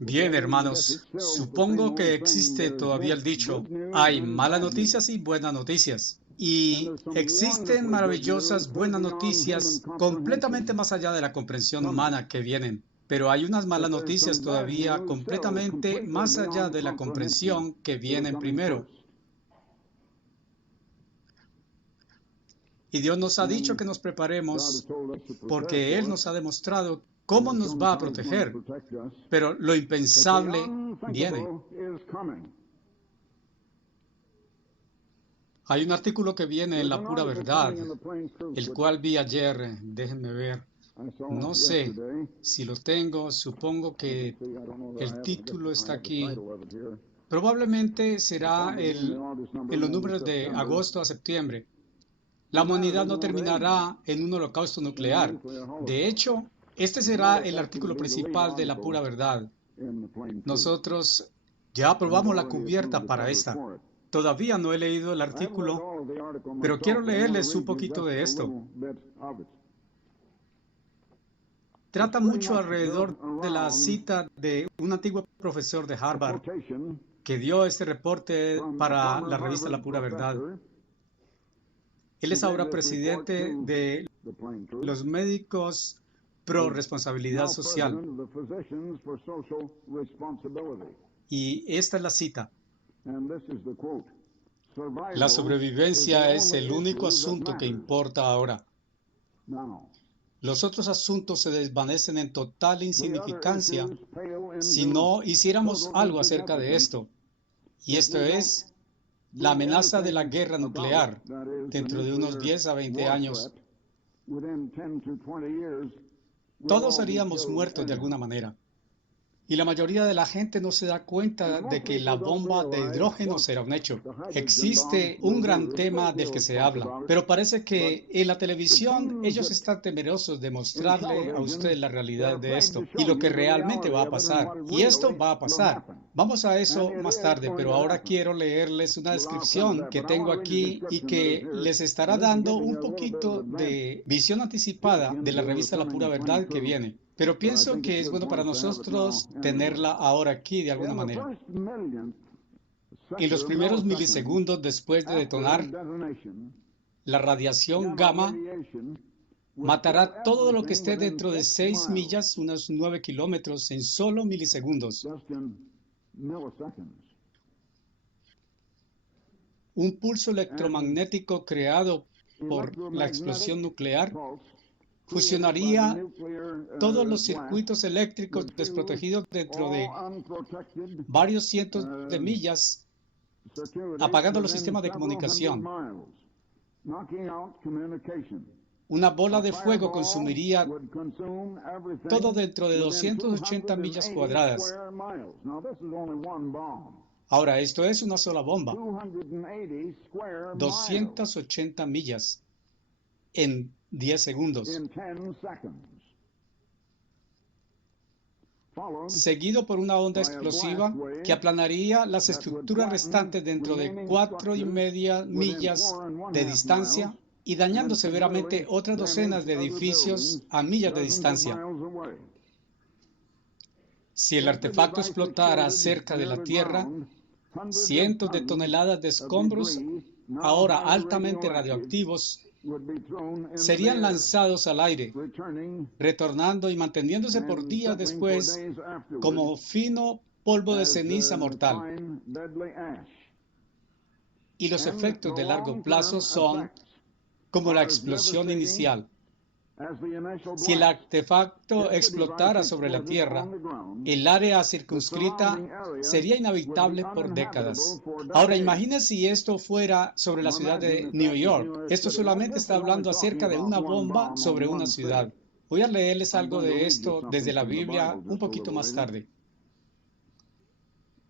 Bien, hermanos, supongo que existe todavía el dicho, hay malas noticias y buenas noticias. Y existen maravillosas buenas noticias completamente más allá de la comprensión humana que vienen. Pero hay unas malas noticias todavía completamente más allá de la comprensión que vienen primero. Y Dios nos ha dicho que nos preparemos porque Él nos ha demostrado cómo nos va a proteger. Pero lo impensable viene. Hay un artículo que viene en La Pura Verdad, el cual vi ayer, déjenme ver, no sé si lo tengo, supongo que el título está aquí. Probablemente será en los números de agosto a septiembre. La humanidad no terminará en un holocausto nuclear. De hecho, este será el artículo principal de La Pura Verdad. Nosotros ya aprobamos la cubierta para esta. Todavía no he leído el artículo, pero quiero leerles un poquito de esto. Trata mucho alrededor de la cita de un antiguo profesor de Harvard que dio este reporte para la revista La Pura Verdad. Él es ahora presidente de los médicos pro responsabilidad social. Y esta es la cita. La sobrevivencia es el único asunto que importa ahora. Los otros asuntos se desvanecen en total insignificancia si no hiciéramos algo acerca de esto. Y esto es la amenaza de la guerra nuclear dentro de unos 10 a 20 años. Todos seríamos muertos de alguna manera. Y la mayoría de la gente no se da cuenta de que la bomba de hidrógeno será un hecho. Existe un gran tema del que se habla, pero parece que en la televisión ellos están temerosos de mostrarle a usted la realidad de esto y lo que realmente va a pasar. Y esto va a pasar. Vamos a eso más tarde, pero ahora quiero leerles una descripción que tengo aquí y que les estará dando un poquito de visión anticipada de la revista La Pura Verdad que viene. Pero pienso que es bueno para nosotros tenerla ahora aquí de alguna manera. En los primeros milisegundos después de detonar, la radiación gamma matará todo lo que esté dentro de 6 millas, unos 9 kilómetros, en solo milisegundos. Un pulso electromagnético creado por la explosión nuclear fusionaría todos los circuitos eléctricos desprotegidos dentro de varios cientos de millas, apagando los sistemas de comunicación. Una bola de fuego consumiría todo dentro de 280 millas cuadradas. Ahora, esto es una sola bomba. 280 millas en 10 segundos. Seguido por una onda explosiva que aplanaría las estructuras restantes dentro de 4,5 millas de distancia y dañando severamente otras docenas de edificios a millas de distancia. Si el artefacto explotara cerca de la Tierra, cientos de toneladas de escombros, ahora altamente radioactivos, serían lanzados al aire, retornando y manteniéndose por días después como fino polvo de ceniza mortal. Y los efectos de largo plazo son como la explosión inicial. Si el artefacto explotara sobre la Tierra, el área circunscrita sería inhabitable por décadas. Ahora, imagine si esto fuera sobre la ciudad de New York. Esto solamente está hablando acerca de una bomba sobre una ciudad. Voy a leerles algo de esto desde la Biblia un poquito más tarde.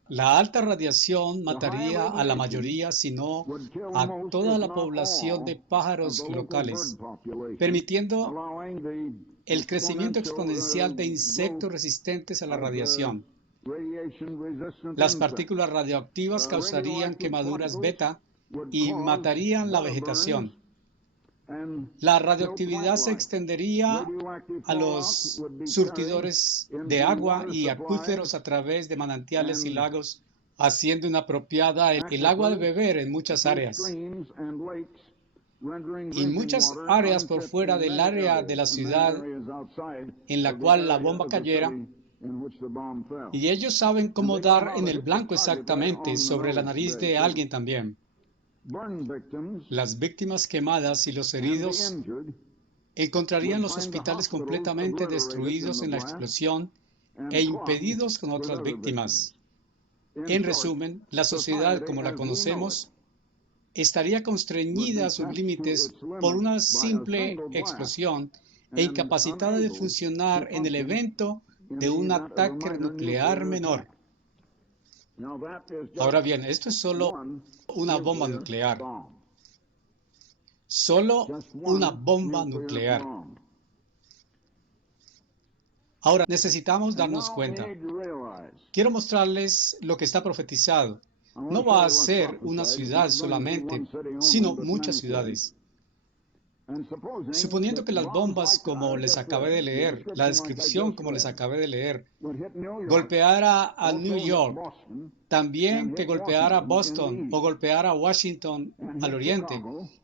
La alta radiación mataría a la mayoría, si no a toda la población de pájaros locales, permitiendo el crecimiento exponencial de insectos resistentes a la radiación. Las partículas radioactivas causarían quemaduras beta y matarían la vegetación. La radioactividad se extendería a los surtidores de agua y acuíferos a través de manantiales y lagos, haciendo inapropiada el agua de beber en muchas áreas. Y muchas áreas por fuera del área de la ciudad en la cual la bomba cayera, y ellos saben cómo dar en el blanco exactamente sobre la nariz de alguien también. Las víctimas quemadas y los heridos encontrarían los hospitales completamente destruidos en la explosión e impedidos con otras víctimas. En resumen, la sociedad como la conocemos estaría constreñida a sus límites por una simple explosión e incapacitada de funcionar en el evento de un ataque nuclear menor. Ahora bien, esto es solo una bomba nuclear. Solo una bomba nuclear. Ahora, necesitamos darnos cuenta. Quiero mostrarles lo que está profetizado. No va a ser una ciudad solamente, sino muchas ciudades. Suponiendo que las bombas, como les acabé de leer, la descripción como les acabé de leer, golpeara a New York, también que golpeara a Boston o golpeara a Washington al oriente,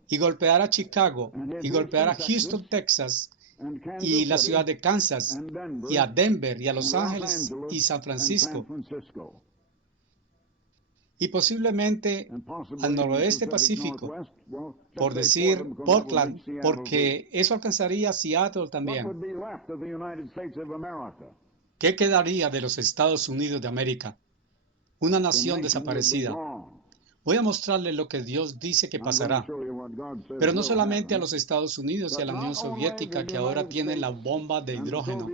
y golpeara a Chicago, y golpeara a Houston, Texas, y la ciudad de Kansas, y a Denver, y a Los Ángeles, y San Francisco, y posiblemente al noroeste Pacífico, por decir Portland, porque eso alcanzaría a Seattle también. ¿Qué quedaría de los Estados Unidos de América? Una nación desaparecida. Voy a mostrarles lo que Dios dice que pasará, pero no solamente a los Estados Unidos y a la Unión Soviética, que ahora tienen la bomba de hidrógeno,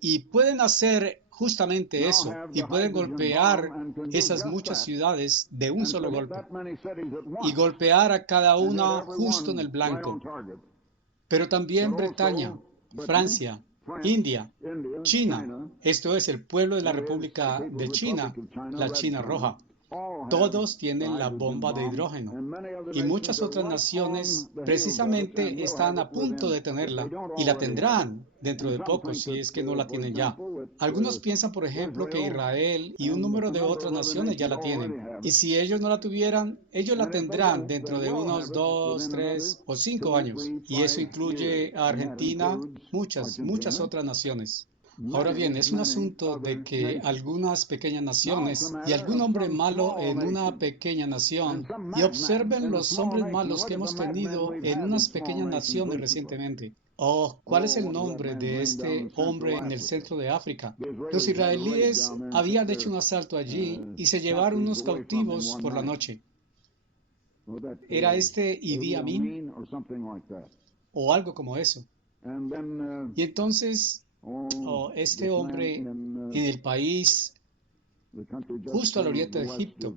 y pueden hacer justamente eso, y pueden golpear esas muchas ciudades de un solo golpe, y golpear a cada una justo en el blanco. Pero también Bretaña, Francia, India, China, esto es el pueblo de la República de China, la China Roja. Todos tienen la bomba de hidrógeno y muchas otras naciones precisamente están a punto de tenerla y la tendrán dentro de poco si es que no la tienen ya. Algunos piensan, por ejemplo, que Israel y un número de otras naciones ya la tienen y si ellos no la tuvieran, ellos la tendrán dentro de unos 2, 3 o 5 años y eso incluye a Argentina, muchas otras naciones. Ahora bien, es un asunto de que algunas pequeñas naciones y algún hombre malo en una pequeña nación, y observen los hombres malos que hemos tenido en unas pequeñas naciones recientemente. Oh, ¿cuál es el nombre de este hombre en el centro de África? Los israelíes habían hecho un asalto allí y se llevaron unos cautivos por la noche. ¿Era este Idi Amin? O algo como eso. Y entonces este hombre en el país justo al oriente de Egipto.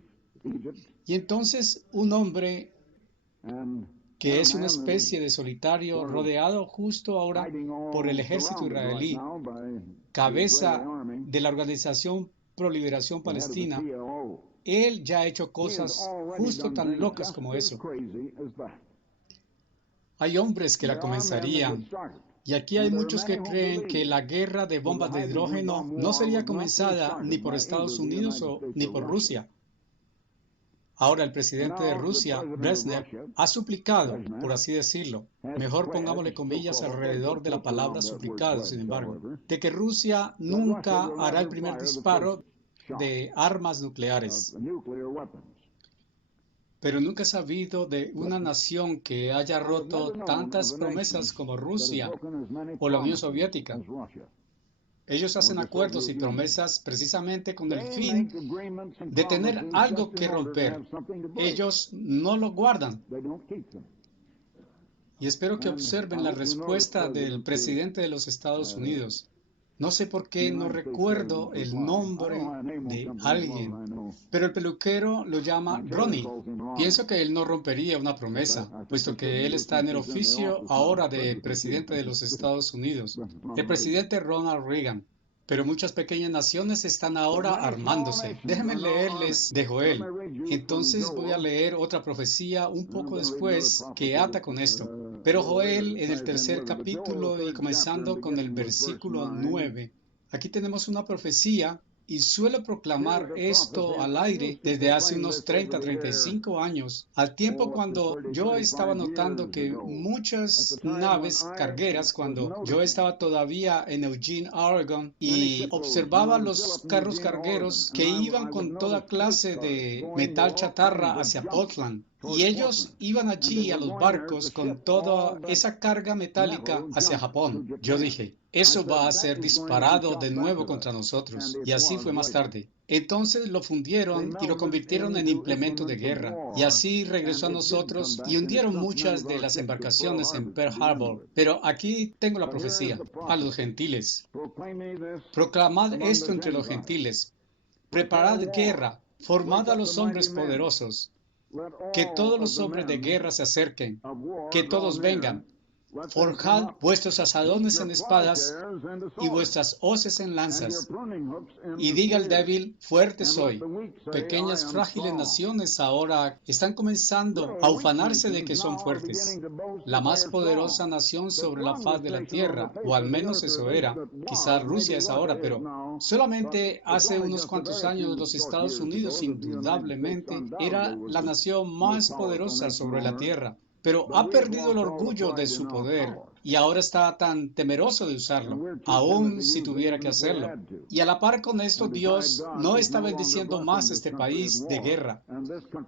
Y entonces un hombre que es una especie de solitario rodeado justo ahora por el ejército israelí, cabeza de la Organización Pro Liberación Palestina, él ya ha hecho cosas justo tan locas como eso. Hay hombres que la comenzarían. Y aquí hay muchos que creen que la guerra de bombas de hidrógeno no sería comenzada ni por Estados Unidos ni por Rusia. Ahora el presidente de Rusia, Brezhnev, ha suplicado, por así decirlo, mejor pongámosle comillas alrededor de la palabra suplicado, sin embargo, de que Rusia nunca hará el primer disparo de armas nucleares. Pero nunca he sabido de una nación que haya roto tantas promesas como Rusia o la Unión Soviética. Ellos hacen acuerdos y promesas precisamente con el fin de tener algo que romper. Ellos no lo guardan. Y espero que observen la respuesta del presidente de los Estados Unidos. No sé por qué no recuerdo el nombre de alguien, pero el peluquero lo llama Ronnie. Pienso que él no rompería una promesa, puesto que él está en el oficio ahora de presidente de los Estados Unidos, el presidente Ronald Reagan. Pero muchas pequeñas naciones están ahora armándose. Déjenme leerles de Joel. Entonces voy a leer otra profecía un poco después que ata con esto. Pero Joel, en el tercer capítulo y comenzando con el versículo 9, aquí tenemos una profecía y suelo proclamar esto al aire desde hace unos 35 años, al tiempo cuando yo estaba notando que muchas naves cargueras, cuando yo estaba todavía en Eugene, Oregon, y observaba los carros cargueros que iban con toda clase de metal chatarra hacia Portland. Y ellos iban allí a los barcos con toda esa carga metálica hacia Japón. Yo dije, eso va a ser disparado de nuevo contra nosotros. Y así fue más tarde. Entonces lo fundieron y lo convirtieron en implemento de guerra. Y así regresó a nosotros y hundieron muchas de las embarcaciones en Pearl Harbor. Pero aquí tengo la profecía. A los gentiles. Proclamad esto entre los gentiles. Preparad guerra. Formad a los hombres poderosos. Que todos los hombres de guerra se acerquen, que todos vengan. Forjad vuestros asadones en espadas y vuestras hoces en lanzas. Y diga el débil, fuerte soy. Pequeñas frágiles naciones ahora están comenzando a ufanarse de que son fuertes. La más poderosa nación sobre la faz de la tierra, o al menos eso era, quizás Rusia es ahora, pero solamente hace unos cuantos años los Estados Unidos indudablemente era la nación más poderosa sobre la tierra. Pero ha perdido el orgullo de su poder y ahora está tan temeroso de usarlo, aun si tuviera que hacerlo. Y a la par con esto, Dios no está bendiciendo más este país de guerra.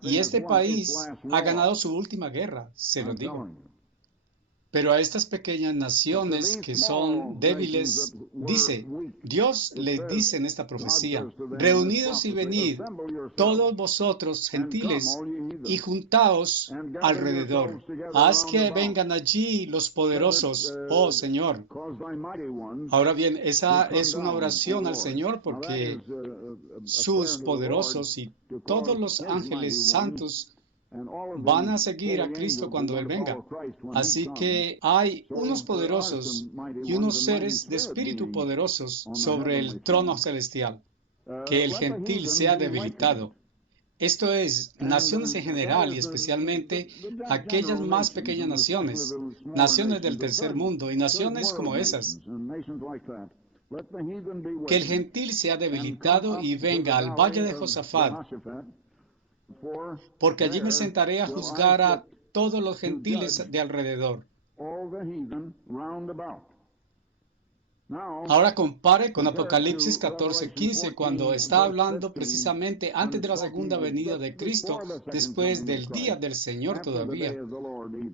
Y este país ha ganado su última guerra, se lo digo. Pero a estas pequeñas naciones que son débiles, dice, Dios les dice en esta profecía, reunidos y venid, todos vosotros gentiles, y juntaos alrededor. Haz que vengan allí los poderosos, oh Señor. Ahora bien, esa es una oración al Señor porque sus poderosos y todos los ángeles santos van a seguir a Cristo cuando Él venga. Así que hay unos poderosos y unos seres de espíritu poderosos sobre el trono celestial. Que el gentil sea debilitado. Esto es, naciones en general y especialmente aquellas más pequeñas naciones, naciones del tercer mundo y naciones como esas. Que el gentil sea debilitado y venga al valle de Josafat, porque allí me sentaré a juzgar a todos los gentiles de alrededor. Ahora compare con Apocalipsis 14:15, cuando está hablando precisamente antes de la segunda venida de Cristo, después del día del Señor todavía.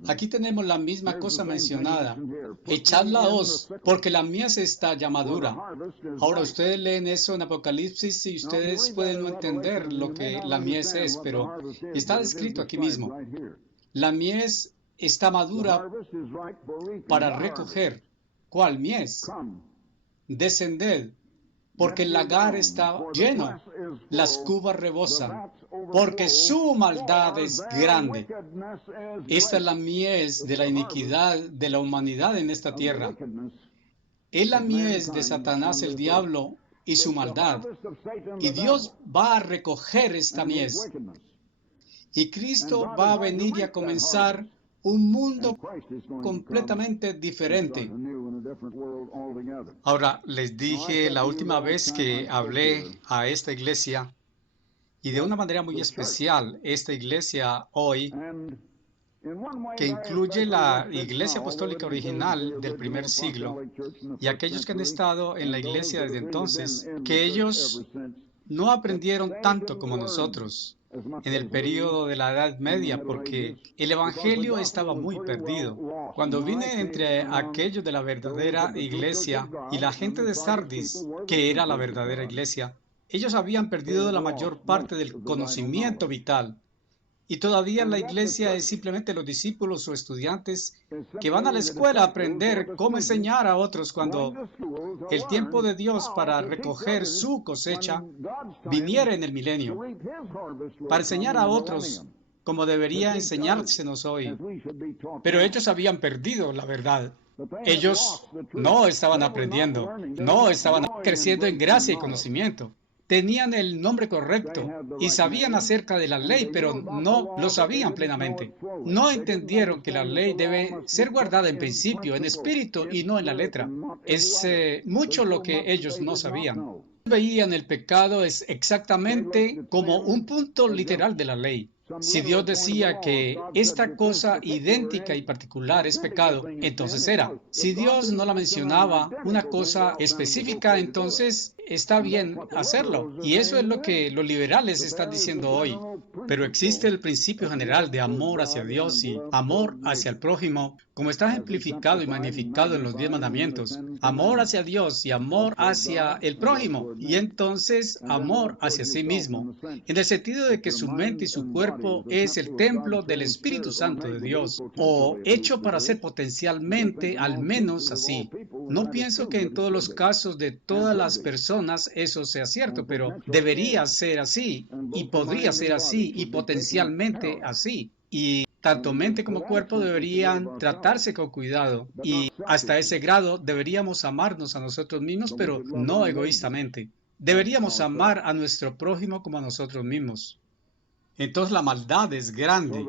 Aquí tenemos la misma cosa mencionada. Echad la hoz, porque la mies está ya madura. Ahora ustedes leen eso en Apocalipsis y ustedes pueden no entender lo que la mies es, pero está descrito aquí mismo. La mies está madura para recoger. ¿Cuál mies? Descended, porque el lagar está lleno, las cubas rebosan, porque su maldad es grande. Esta es la mies de la iniquidad de la humanidad en esta tierra. Es la mies de Satanás el diablo y su maldad. Y Dios va a recoger esta mies. Y Cristo va a venir y a comenzar un mundo completamente diferente. Ahora, les dije la última vez que hablé a esta iglesia, y de una manera muy especial, esta iglesia hoy, que incluye la iglesia apostólica original del primer siglo, y aquellos que han estado en la iglesia desde entonces, que ellos no aprendieron tanto como nosotros en el período de la Edad Media, porque el Evangelio estaba muy perdido. Cuando vine entre aquellos de la verdadera iglesia y la gente de Sardis, que era la verdadera iglesia, ellos habían perdido la mayor parte del conocimiento vital. Y todavía la iglesia es simplemente los discípulos o estudiantes que van a la escuela a aprender cómo enseñar a otros cuando el tiempo de Dios para recoger su cosecha viniera en el milenio, para enseñar a otros como debería enseñársenos hoy. Pero ellos habían perdido la verdad. Ellos no estaban aprendiendo, no estaban creciendo en gracia y conocimiento. Tenían el nombre correcto y sabían acerca de la ley, pero no lo sabían plenamente. No entendieron que la ley debe ser guardada en principio, en espíritu y no en la letra. Es mucho lo que ellos no sabían. Veían el pecado es exactamente como un punto literal de la ley. Si Dios decía que esta cosa idéntica y particular es pecado, entonces era. Si Dios no la mencionaba, una cosa específica, entonces está bien hacerlo. Y eso es lo que los liberales están diciendo hoy. Pero existe el principio general de amor hacia Dios y amor hacia el prójimo, como está ejemplificado y magnificado en los 10 mandamientos. Amor hacia Dios y amor hacia el prójimo. Y entonces amor hacia sí mismo, en el sentido de que su mente y su cuerpo es el templo del Espíritu Santo de Dios, o hecho para ser potencialmente al menos así. No pienso que en todos los casos de todas las personas eso sea cierto, pero debería ser así, y podría ser así, y potencialmente así. Y tanto mente como cuerpo deberían tratarse con cuidado, y hasta ese grado deberíamos amarnos a nosotros mismos, pero no egoístamente. Deberíamos amar a nuestro prójimo como a nosotros mismos. Entonces la maldad es grande.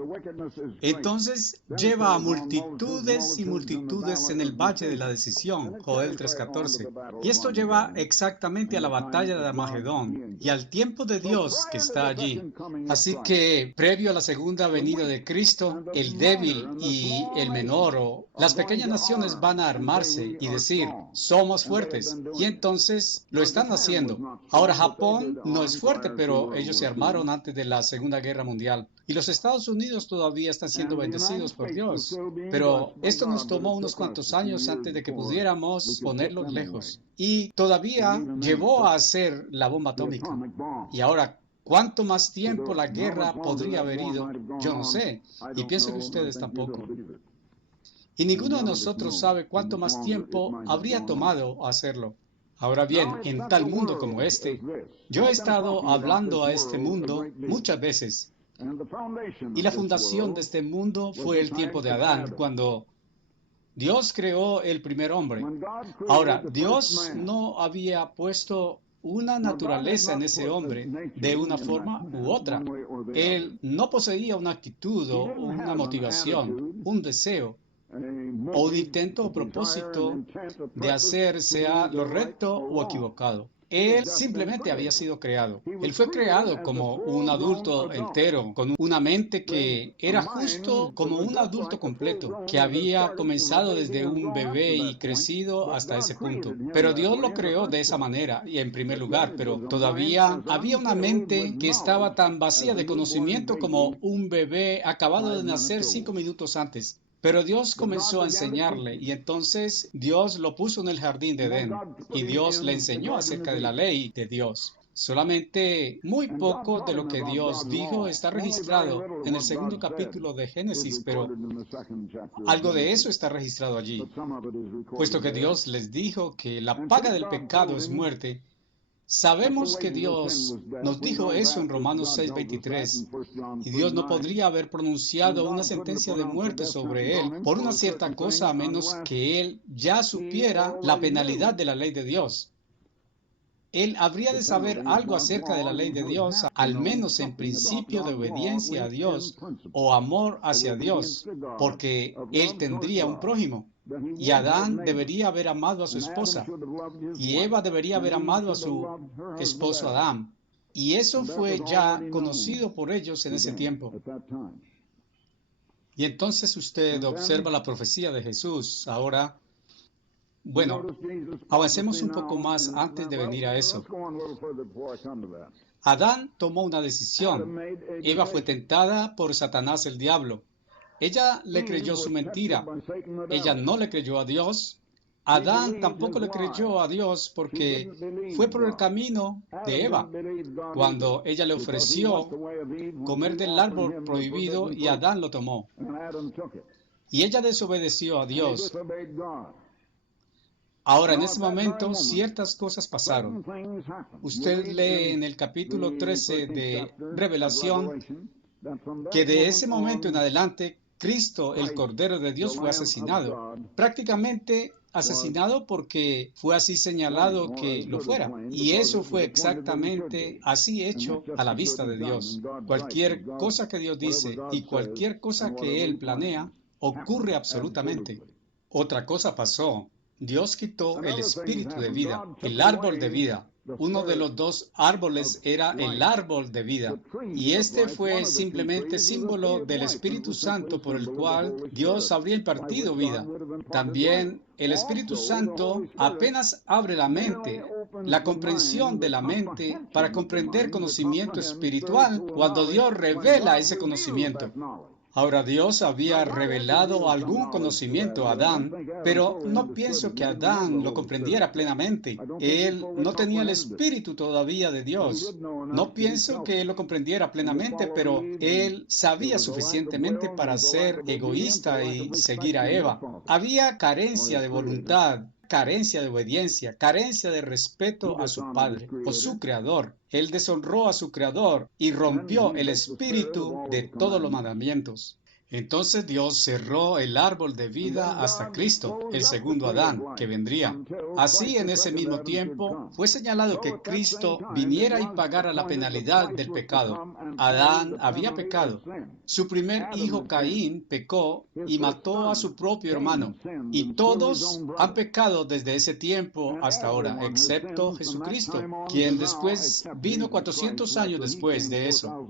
Entonces lleva a multitudes y multitudes en el valle de la decisión, Joel 3:14. Y esto lleva exactamente a la batalla de Armagedón y al tiempo de Dios que está allí. Así que, previo a la segunda venida de Cristo, el débil y el menor o las pequeñas naciones van a armarse y decir, somos fuertes. Y entonces lo están haciendo. Ahora Japón no es fuerte, pero ellos se armaron antes de la Segunda Guerra Mundial. Y los Estados Unidos todavía están siendo bendecidos por Dios. Pero esto nos tomó unos cuantos años antes de que pudiéramos ponerlos lejos. Y todavía llevó a hacer la bomba atómica. Y ahora, ¿cuánto más tiempo la guerra podría haber ido? Yo no sé. Y pienso que ustedes tampoco. Y ninguno de nosotros sabe cuánto más tiempo habría tomado hacerlo. Ahora bien, en tal mundo como este, yo he estado hablando a este mundo muchas veces. Y la fundación de este mundo fue el tiempo de Adán, cuando Dios creó el primer hombre. Ahora, Dios no había puesto una naturaleza en ese hombre de una forma u otra. Él no poseía una actitud o una motivación, un deseo o un intento o propósito de hacer sea lo recto o equivocado. Él simplemente había sido creado. Él fue creado como un adulto entero, con una mente que era justo como un adulto completo, que había comenzado desde un bebé y crecido hasta ese punto. Pero Dios lo creó de esa manera, y en primer lugar, pero todavía había una mente que estaba tan vacía de conocimiento como un bebé acabado de nacer 5 minutos antes. Pero Dios comenzó a enseñarle y entonces Dios lo puso en el jardín de Edén y Dios le enseñó acerca de la ley de Dios. Solamente muy poco de lo que Dios dijo está registrado en el segundo capítulo de Génesis, pero algo de eso está registrado allí. Puesto que Dios les dijo que la paga del pecado es muerte, sabemos que Dios nos dijo eso en Romanos 6:23, y Dios no podría haber pronunciado una sentencia de muerte sobre él por una cierta cosa a menos que él ya supiera la penalidad de la ley de Dios. Él habría de saber algo acerca de la ley de Dios, al menos en principio de obediencia a Dios o amor hacia Dios, porque él tendría un prójimo. Y Adán debería haber amado a su esposa, y Eva debería haber amado a su esposo Adán. Y eso fue ya conocido por ellos en ese tiempo. Y entonces usted observa la profecía de Jesús. Ahora, bueno, avancemos un poco más antes de venir a eso. Adán tomó una decisión. Eva fue tentada por Satanás el diablo. Ella le creyó su mentira. Ella no le creyó a Dios. Adán tampoco le creyó a Dios porque fue por el camino de Eva, cuando ella le ofreció comer del árbol prohibido y Adán lo tomó. Y ella desobedeció a Dios. Ahora, en ese momento, ciertas cosas pasaron. Usted lee en el capítulo 13 de Revelación que de ese momento en adelante Cristo, el Cordero de Dios, fue asesinado. Prácticamente asesinado porque fue así señalado que lo fuera. Y eso fue exactamente así hecho a la vista de Dios. Cualquier cosa que Dios dice y cualquier cosa que Él planea, ocurre absolutamente. Otra cosa pasó. Dios quitó el espíritu de vida, el árbol de vida. Uno de los dos árboles era el árbol de vida, y este fue simplemente símbolo del Espíritu Santo por el cual Dios habría impartido vida. También el Espíritu Santo apenas abre la mente, la comprensión de la mente para comprender conocimiento espiritual cuando Dios revela ese conocimiento. Ahora Dios había revelado algún conocimiento a Adán, pero no pienso que Adán lo comprendiera plenamente. Él no tenía el espíritu todavía de Dios. No pienso que él lo comprendiera plenamente, pero él sabía suficientemente para ser egoísta y seguir a Eva. Había carencia de voluntad, carencia de obediencia, carencia de respeto a su padre o su creador. Él deshonró a su creador y rompió el espíritu de todos los mandamientos. Entonces Dios cerró el árbol de vida hasta Cristo, el segundo Adán, que vendría. Así, en ese mismo tiempo, fue señalado que Cristo viniera y pagara la penalidad del pecado. Adán había pecado. Su primer hijo Caín pecó y mató a su propio hermano. Y todos han pecado desde ese tiempo hasta ahora, excepto Jesucristo, quien después vino 400 años después de eso.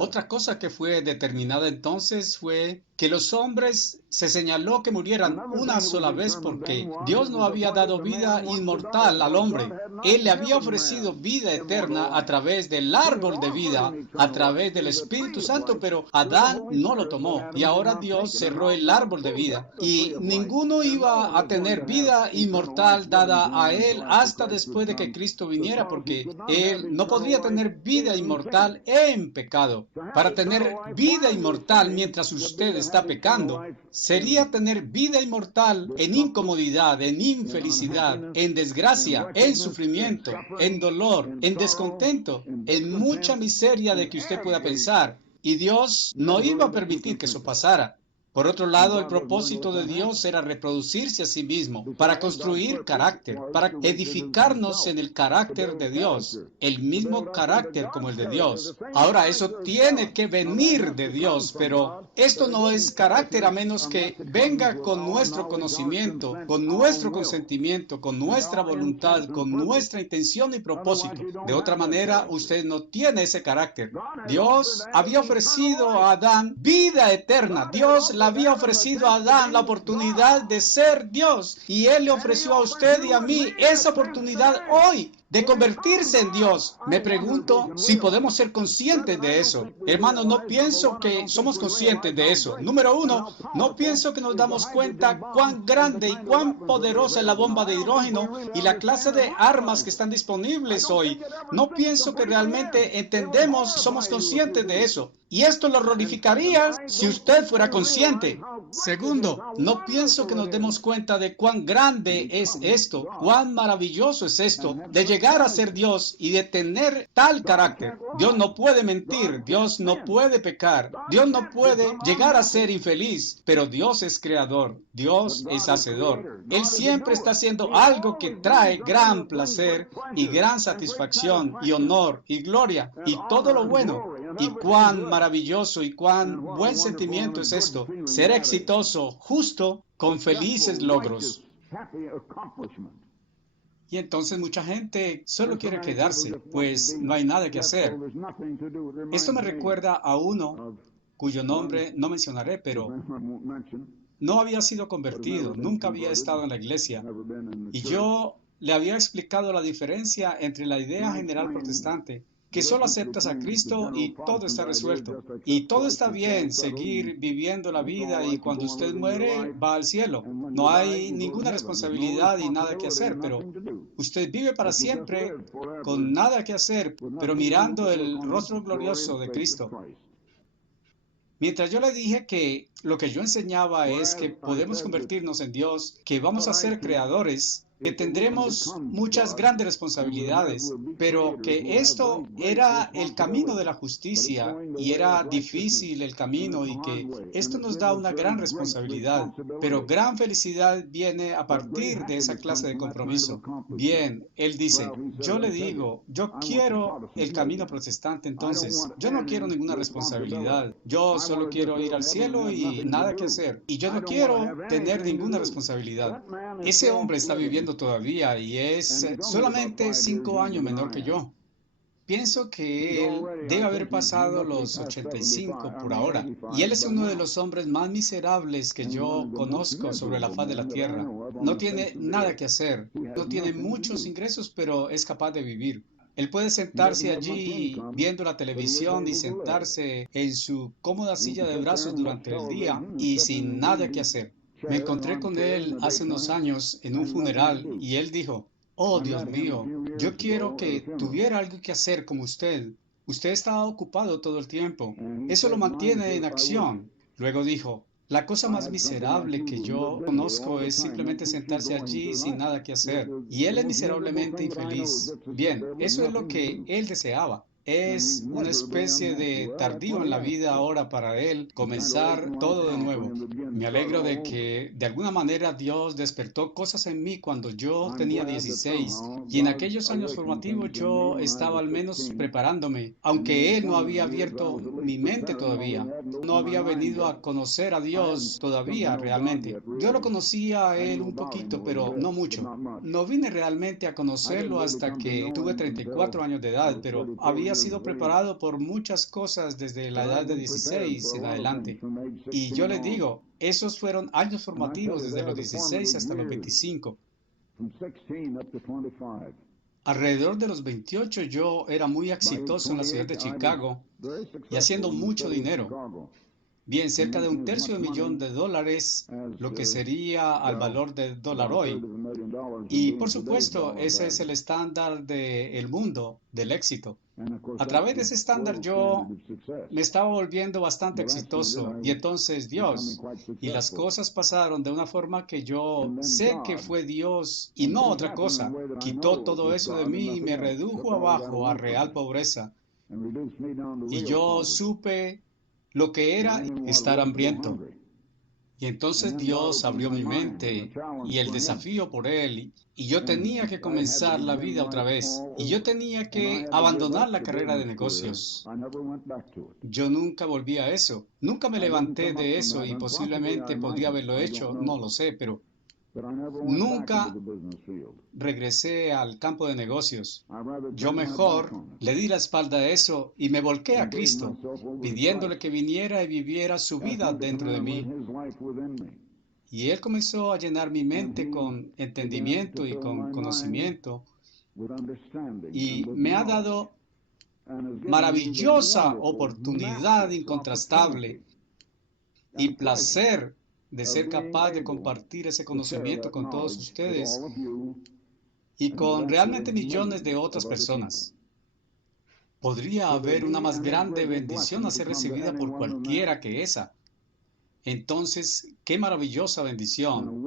Otra cosa que fue determinada entonces fue que los hombres se señaló que murieran una sola vez porque Dios no había dado vida inmortal al hombre. Él le había ofrecido vida eterna a través del árbol de vida, a través del Espíritu Santo, pero Adán no lo tomó. Y ahora Dios cerró el árbol de vida. Y ninguno iba a tener vida inmortal dada a él hasta después de que Cristo viniera, porque él no podría tener vida inmortal en pecado. Para tener vida inmortal mientras usted está pecando, sería tener vida inmortal en incomodidad, en infelicidad, en desgracia, en sufrimiento, en dolor, en descontento, en mucha miseria de que usted pueda pensar. Y Dios no iba a permitir que eso pasara. Por otro lado, el propósito de Dios era reproducirse a sí mismo, para construir carácter, para edificarnos en el carácter de Dios, el mismo carácter como el de Dios. Ahora, eso tiene que venir de Dios, pero esto no es carácter a menos que venga con nuestro conocimiento, con nuestro consentimiento, con nuestra voluntad, con nuestra intención y propósito. De otra manera, usted no tiene ese carácter. Dios había ofrecido a Adán vida eterna. Dios le había ofrecido a Adán la oportunidad de ser Dios, y Él le ofreció a usted y a mí esa oportunidad hoy de convertirse en Dios. Me pregunto si podemos ser conscientes de eso. Hermanos, no pienso que somos conscientes de eso. Número uno, no pienso que nos damos cuenta cuán grande y cuán poderosa es la bomba de hidrógeno y la clase de armas que están disponibles hoy. No pienso que realmente entendemos, somos conscientes de eso. Y esto lo glorificaría si usted fuera consciente. Segundo, no pienso que nos demos cuenta de cuán grande es esto, cuán maravilloso es esto, de llegar a ser Dios y de tener tal carácter. Dios no puede mentir, Dios no puede pecar, Dios no puede llegar a ser infeliz, pero Dios es creador, Dios es hacedor. Él siempre está haciendo algo que trae gran placer y gran satisfacción y honor y gloria y todo lo bueno. Y cuán maravilloso y cuán buen sentimiento es esto, ser exitoso, justo, con felices logros. Y entonces mucha gente solo quiere quedarse, pues no hay nada que hacer. Esto me recuerda a uno cuyo nombre no mencionaré, pero no había sido convertido, nunca había estado en la iglesia. Y yo le había explicado la diferencia entre la idea general protestante, que solo aceptas a Cristo y todo está resuelto. Y todo está bien, seguir viviendo la vida y cuando usted muere va al cielo. No hay ninguna responsabilidad y nada que hacer, pero usted vive para siempre con nada que hacer, pero mirando el rostro glorioso de Cristo. Mientras yo le dije que lo que yo enseñaba es que podemos convertirnos en Dios, que vamos a ser creadores, que tendremos muchas grandes responsabilidades, pero que esto era el camino de la justicia y era difícil el camino y que esto nos da una gran responsabilidad, pero gran felicidad viene a partir de esa clase de compromiso. Bien, él dice, yo le digo, yo quiero el camino protestante, entonces, yo no quiero ninguna responsabilidad, yo solo quiero ir al cielo y nada que hacer, y yo no quiero tener ninguna responsabilidad. Ese hombre está viviendo todavía y es solamente 5 años menor que yo. Pienso que él debe haber pasado los 85 por ahora, y él es uno de los hombres más miserables que yo conozco sobre la faz de la tierra. No tiene nada que hacer, no tiene muchos ingresos, pero es capaz de vivir. Él puede sentarse allí viendo la televisión y sentarse en su cómoda silla de brazos durante el día y sin nada que hacer. Me encontré con él hace unos años en un funeral y él dijo, oh, Dios mío, yo quiero que tuviera algo que hacer como usted. Usted está ocupado todo el tiempo. Eso lo mantiene en acción. Luego dijo, la cosa más miserable que yo conozco es simplemente sentarse allí sin nada que hacer. Y él es miserablemente infeliz. Bien, eso es lo que él deseaba. Es una especie de tardío en la vida ahora para él comenzar todo de nuevo. Me alegro de que de alguna manera Dios despertó cosas en mí cuando yo tenía 16 y en aquellos años formativos yo estaba al menos preparándome, aunque Él no había abierto mi mente todavía, no había venido a conocer a Dios todavía realmente. Yo lo conocía a Él un poquito, pero no mucho. No vine realmente a conocerlo hasta que tuve 34 años de edad, pero había sido preparado por muchas cosas desde la edad de 16 en adelante. Y yo les digo, esos fueron años formativos desde los 16 hasta los 25. Alrededor de los 28 yo era muy exitoso en la ciudad de Chicago y haciendo mucho dinero. Bien, cerca de $250,000,000, lo que sería al valor del dólar hoy. Y por supuesto, ese es el estándar del mundo, del éxito. A través de ese estándar yo me estaba volviendo bastante exitoso y entonces Dios, y las cosas pasaron de una forma que yo sé que fue Dios y no otra cosa, quitó todo eso de mí y me redujo abajo a real pobreza. Y yo supe lo que era estar hambriento. Y entonces Dios abrió mi mente y el desafío por Él, y yo tenía que comenzar la vida otra vez, y yo tenía que abandonar la carrera de negocios. Yo nunca volví a eso, nunca me levanté de eso y posiblemente podría haberlo hecho, no lo sé, pero nunca regresé al campo de negocios. Yo mejor le di la espalda a eso y me volqué a Cristo, pidiéndole que viniera y viviera su vida dentro de mí. Y Él comenzó a llenar mi mente con entendimiento y con conocimiento y me ha dado maravillosa oportunidad incontrastable y placer de ser capaz de compartir ese conocimiento con todos ustedes y con realmente millones de otras personas. ¿Podría haber una más grande bendición a ser recibida por cualquiera que esa? Entonces, qué maravillosa bendición.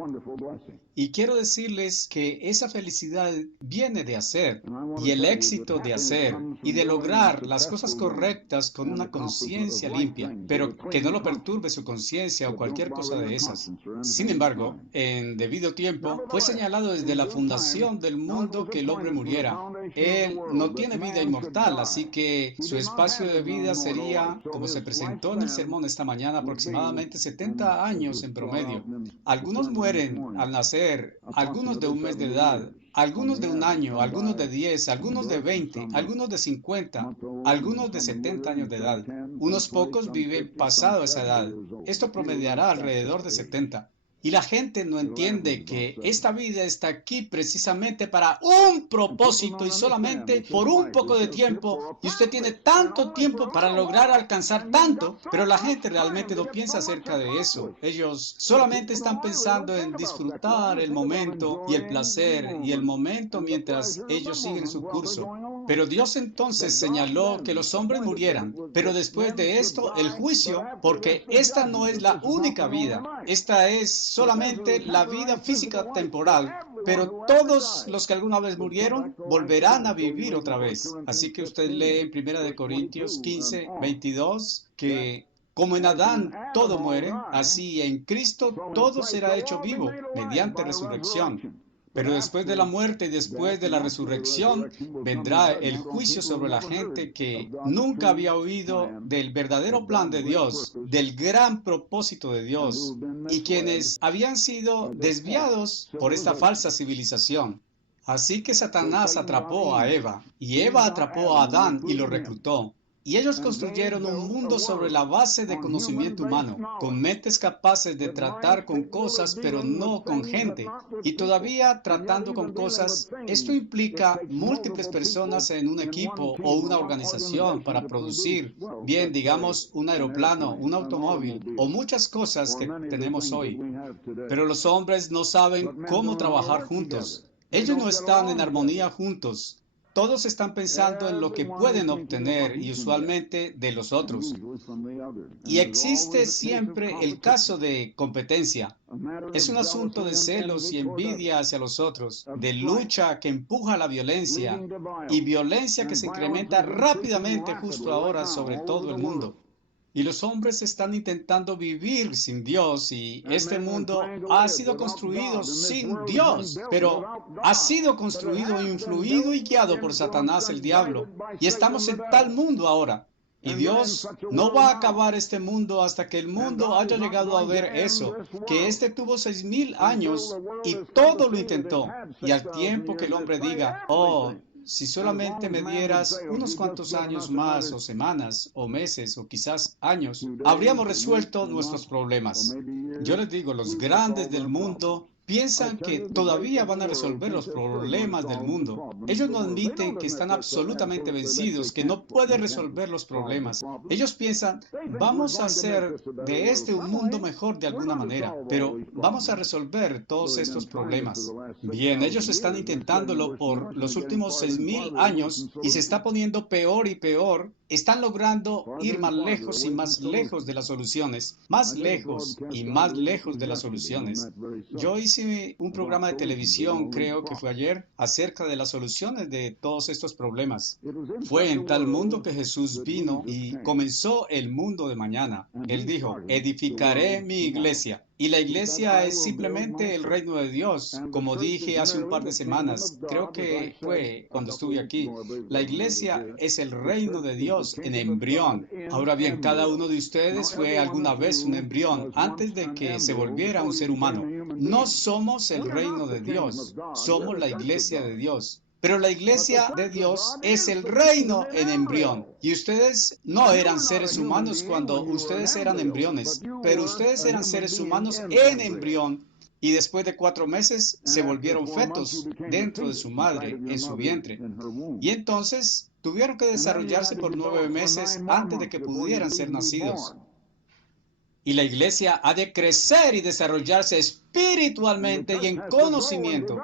Y quiero decirles que esa felicidad viene de hacer, y el éxito de hacer, y de lograr las cosas correctas con una conciencia limpia, pero que no lo perturbe su conciencia o cualquier cosa de esas. Sin embargo, en debido tiempo, fue señalado desde la fundación del mundo que el hombre muriera. Él no tiene vida inmortal, así que su espacio de vida sería, como se presentó en el sermón esta mañana, aproximadamente 70 años en promedio. Algunos mueren al nacer, algunos de un mes de edad, algunos de un año, algunos de 10, algunos de 20, algunos de 50, algunos de 70 años de edad. Unos pocos viven pasado esa edad. Esto promediará alrededor de 70. Y la gente no entiende que esta vida está aquí precisamente para un propósito y solamente por un poco de tiempo. Y usted tiene tanto tiempo para lograr alcanzar tanto, pero la gente realmente no piensa acerca de eso. Ellos solamente están pensando en disfrutar el momento y el placer y el momento mientras ellos siguen su curso. Pero Dios entonces señaló que los hombres murieran, pero después de esto el juicio, porque esta no es la única vida, esta es solamente la vida física temporal, pero todos los que alguna vez murieron volverán a vivir otra vez. Así que usted lee en 1 Corintios 15, 22, que como en Adán todo muere, así en Cristo todo será hecho vivo mediante resurrección. Pero después de la muerte y después de la resurrección, vendrá el juicio sobre la gente que nunca había oído del verdadero plan de Dios, del gran propósito de Dios, y quienes habían sido desviados por esta falsa civilización. Así que Satanás atrapó a Eva, y Eva atrapó a Adán y lo reclutó. Y ellos construyeron un mundo sobre la base de conocimiento humano, con mentes capaces de tratar con cosas, pero no con gente. Y todavía tratando con cosas, esto implica múltiples personas en un equipo o una organización para producir, bien, digamos, un aeroplano, un automóvil o muchas cosas que tenemos hoy. Pero los hombres no saben cómo trabajar juntos. Ellos no están en armonía juntos. Todos están pensando en lo que pueden obtener y usualmente de los otros. Y existe siempre el caso de competencia. Es un asunto de celos y envidia hacia los otros, de lucha que empuja a la violencia y violencia que se incrementa rápidamente justo ahora sobre todo el mundo. Y los hombres están intentando vivir sin Dios y este mundo ha sido construido sin Dios, pero ha sido construido, influido y guiado por Satanás el diablo. Y estamos en tal mundo ahora. Y Dios no va a acabar este mundo hasta que el mundo haya llegado a ver eso, que este tuvo 6,000 años y todo lo intentó. Y al tiempo que el hombre diga, oh, si solamente me dieras unos cuantos años más, o semanas, o meses, o quizás años, habríamos resuelto nuestros problemas. Yo les digo, los grandes del mundo piensan que todavía van a resolver los problemas del mundo. Ellos no admiten que están absolutamente vencidos, que no pueden resolver los problemas. Ellos piensan, vamos a hacer de este un mundo mejor de alguna manera, pero vamos a resolver todos estos problemas. Bien, ellos están intentándolo por los últimos 6,000 años y se está poniendo peor y peor. Están logrando ir más lejos y más lejos de las soluciones, más lejos y más lejos de las soluciones. Yo hice un programa de televisión, creo que fue ayer, acerca de las soluciones de todos estos problemas. Fue en tal mundo que Jesús vino y comenzó el mundo de mañana. Él dijo, edificaré mi iglesia. Y la iglesia es simplemente el reino de Dios. Como dije hace un par de semanas, creo que fue cuando estuve aquí, la iglesia es el reino de Dios en embrión. Ahora bien, cada uno de ustedes fue alguna vez un embrión antes de que se volviera un ser humano. No somos el reino de Dios, somos la iglesia de Dios. Pero la iglesia de Dios es el reino en embrión. Y ustedes no eran seres humanos cuando ustedes eran embriones, pero ustedes eran seres humanos en embrión. Y después de 4 meses se volvieron fetos dentro de su madre, en su vientre. Y entonces tuvieron que desarrollarse por 9 meses antes de que pudieran ser nacidos. Y la iglesia ha de crecer y desarrollarse espiritualmente y en conocimiento.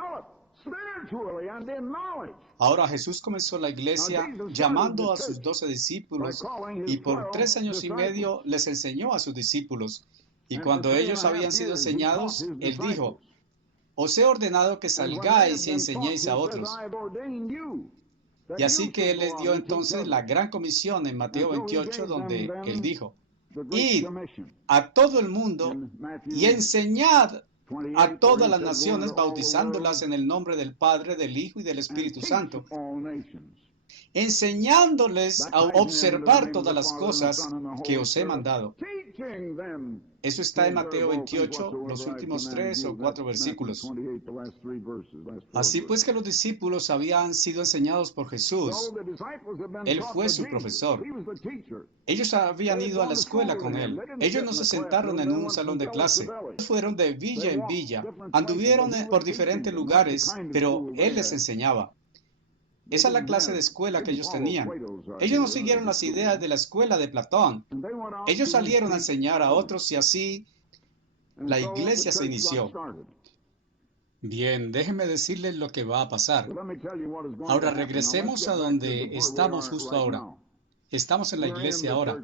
Ahora Jesús comenzó la iglesia llamando a sus 12 discípulos y por 3 años y medio les enseñó a sus discípulos. Y cuando ellos habían sido enseñados, Él dijo, os he ordenado que salgáis y enseñéis a otros. Y así que Él les dio entonces la gran comisión en Mateo 28, donde Él dijo, id a todo el mundo y enseñad a todas las naciones, bautizándolas en el nombre del Padre, del Hijo y del Espíritu Santo, enseñándoles a observar todas las cosas que os he mandado. Eso está en Mateo 28, los últimos 3 o 4 versículos. Así pues que los discípulos habían sido enseñados por Jesús. Él fue su profesor. Ellos habían ido a la escuela con Él. Ellos no se sentaron en un salón de clase. Fueron de villa en villa. Anduvieron por diferentes lugares, pero Él les enseñaba. Esa es la clase de escuela que ellos tenían. Ellos no siguieron las ideas de la escuela de Platón. Ellos salieron a enseñar a otros y así la iglesia se inició. Bien, déjenme decirles lo que va a pasar. Ahora regresemos a donde estamos justo ahora. Estamos en la iglesia ahora.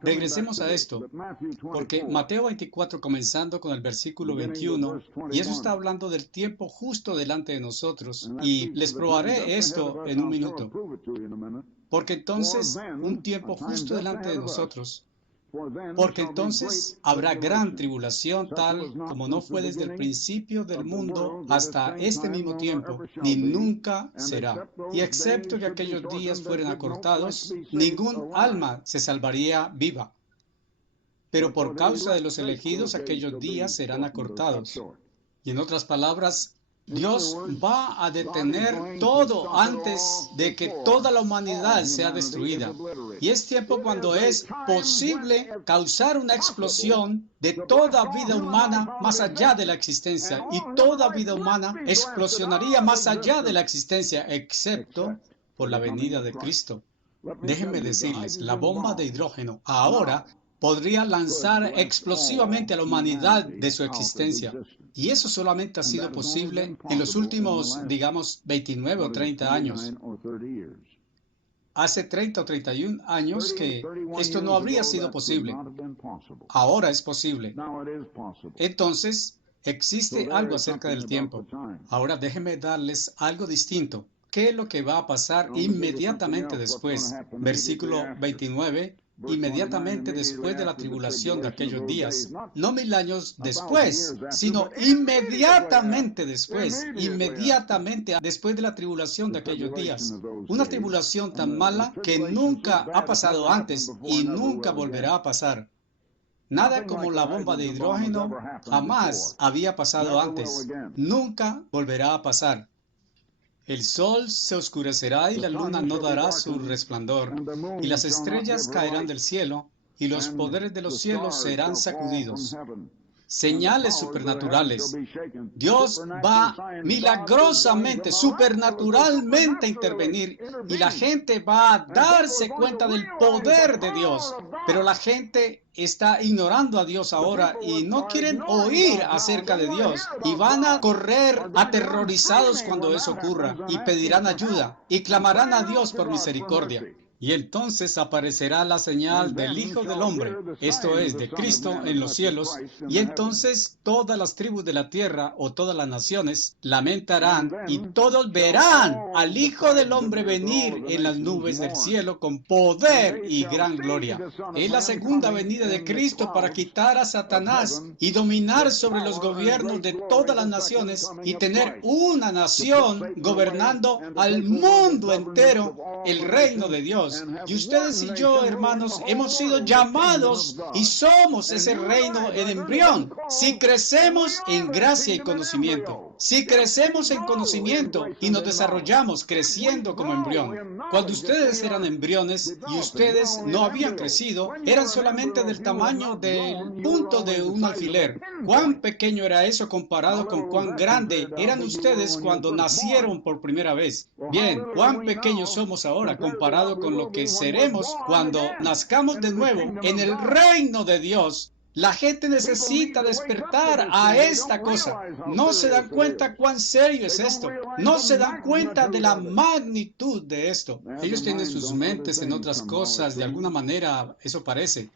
Regresemos a esto, porque Mateo 24, comenzando con el versículo 21, y eso está hablando del tiempo justo delante de nosotros, y les probaré esto en un minuto. Porque entonces, un tiempo justo delante de nosotros, porque entonces habrá gran tribulación tal como no fue desde el principio del mundo hasta este mismo tiempo, ni nunca será. Y excepto que aquellos días fueran acortados, ningún alma se salvaría viva. Pero por causa de los elegidos, aquellos días serán acortados. Y en otras palabras, Dios va a detener todo antes de que toda la humanidad sea destruida. Y es tiempo cuando es posible causar una explosión de toda vida humana más allá de la existencia. Y toda vida humana explosionaría más allá de la existencia, excepto por la venida de Cristo. Déjenme decirles, la bomba de hidrógeno ahora podría lanzar explosivamente a la humanidad de su existencia. Y eso solamente ha sido posible en los últimos, digamos, 29 o 30 años. Hace 30 o 31 años que esto no habría sido posible. Ahora es posible. Entonces, existe algo acerca del tiempo. Ahora déjenme darles algo distinto. ¿Qué es lo que va a pasar inmediatamente después? Versículo 29. Inmediatamente después de la tribulación de aquellos días, no 1000 años después, sino inmediatamente después de la tribulación de aquellos días. Una tribulación tan mala que nunca ha pasado antes y nunca volverá a pasar. Nada como la bomba de hidrógeno jamás había pasado antes. Nunca volverá a pasar. El sol se oscurecerá y la luna no dará su resplandor, y las estrellas caerán del cielo, y los poderes de los cielos serán sacudidos. Señales supernaturales. Dios va milagrosamente, supernaturalmente a intervenir, y la gente va a darse cuenta del poder de Dios. Pero la gente está ignorando a Dios ahora y no quieren oír acerca de Dios, y van a correr aterrorizados cuando eso ocurra, y pedirán ayuda, y clamarán a Dios por misericordia. Y entonces aparecerá la señal del Hijo del Hombre, esto es, de Cristo en los cielos, y entonces todas las tribus de la tierra o todas las naciones lamentarán, y todos verán al Hijo del Hombre venir en las nubes del cielo con poder y gran gloria. Es la segunda venida de Cristo para quitar a Satanás y dominar sobre los gobiernos de todas las naciones y tener una nación gobernando al mundo entero, el reino de Dios. Y ustedes y yo, hermanos, hemos sido llamados y somos ese reino en embrión. Si crecemos en gracia y conocimiento, si crecemos en conocimiento y nos desarrollamos creciendo como embrión. Cuando ustedes eran embriones y ustedes no habían crecido, eran solamente del tamaño del punto de un alfiler. ¿Cuán pequeño era eso comparado con cuán grande eran ustedes cuando nacieron por primera vez? Bien, ¿cuán pequeños somos ahora comparado con lo que seremos cuando nazcamos de nuevo en el reino de Dios? La gente necesita despertar a esta cosa. No se dan cuenta cuán serio es esto. No se dan cuenta de la magnitud de esto. Ellos tienen sus mentes en otras cosas, de alguna manera eso parece.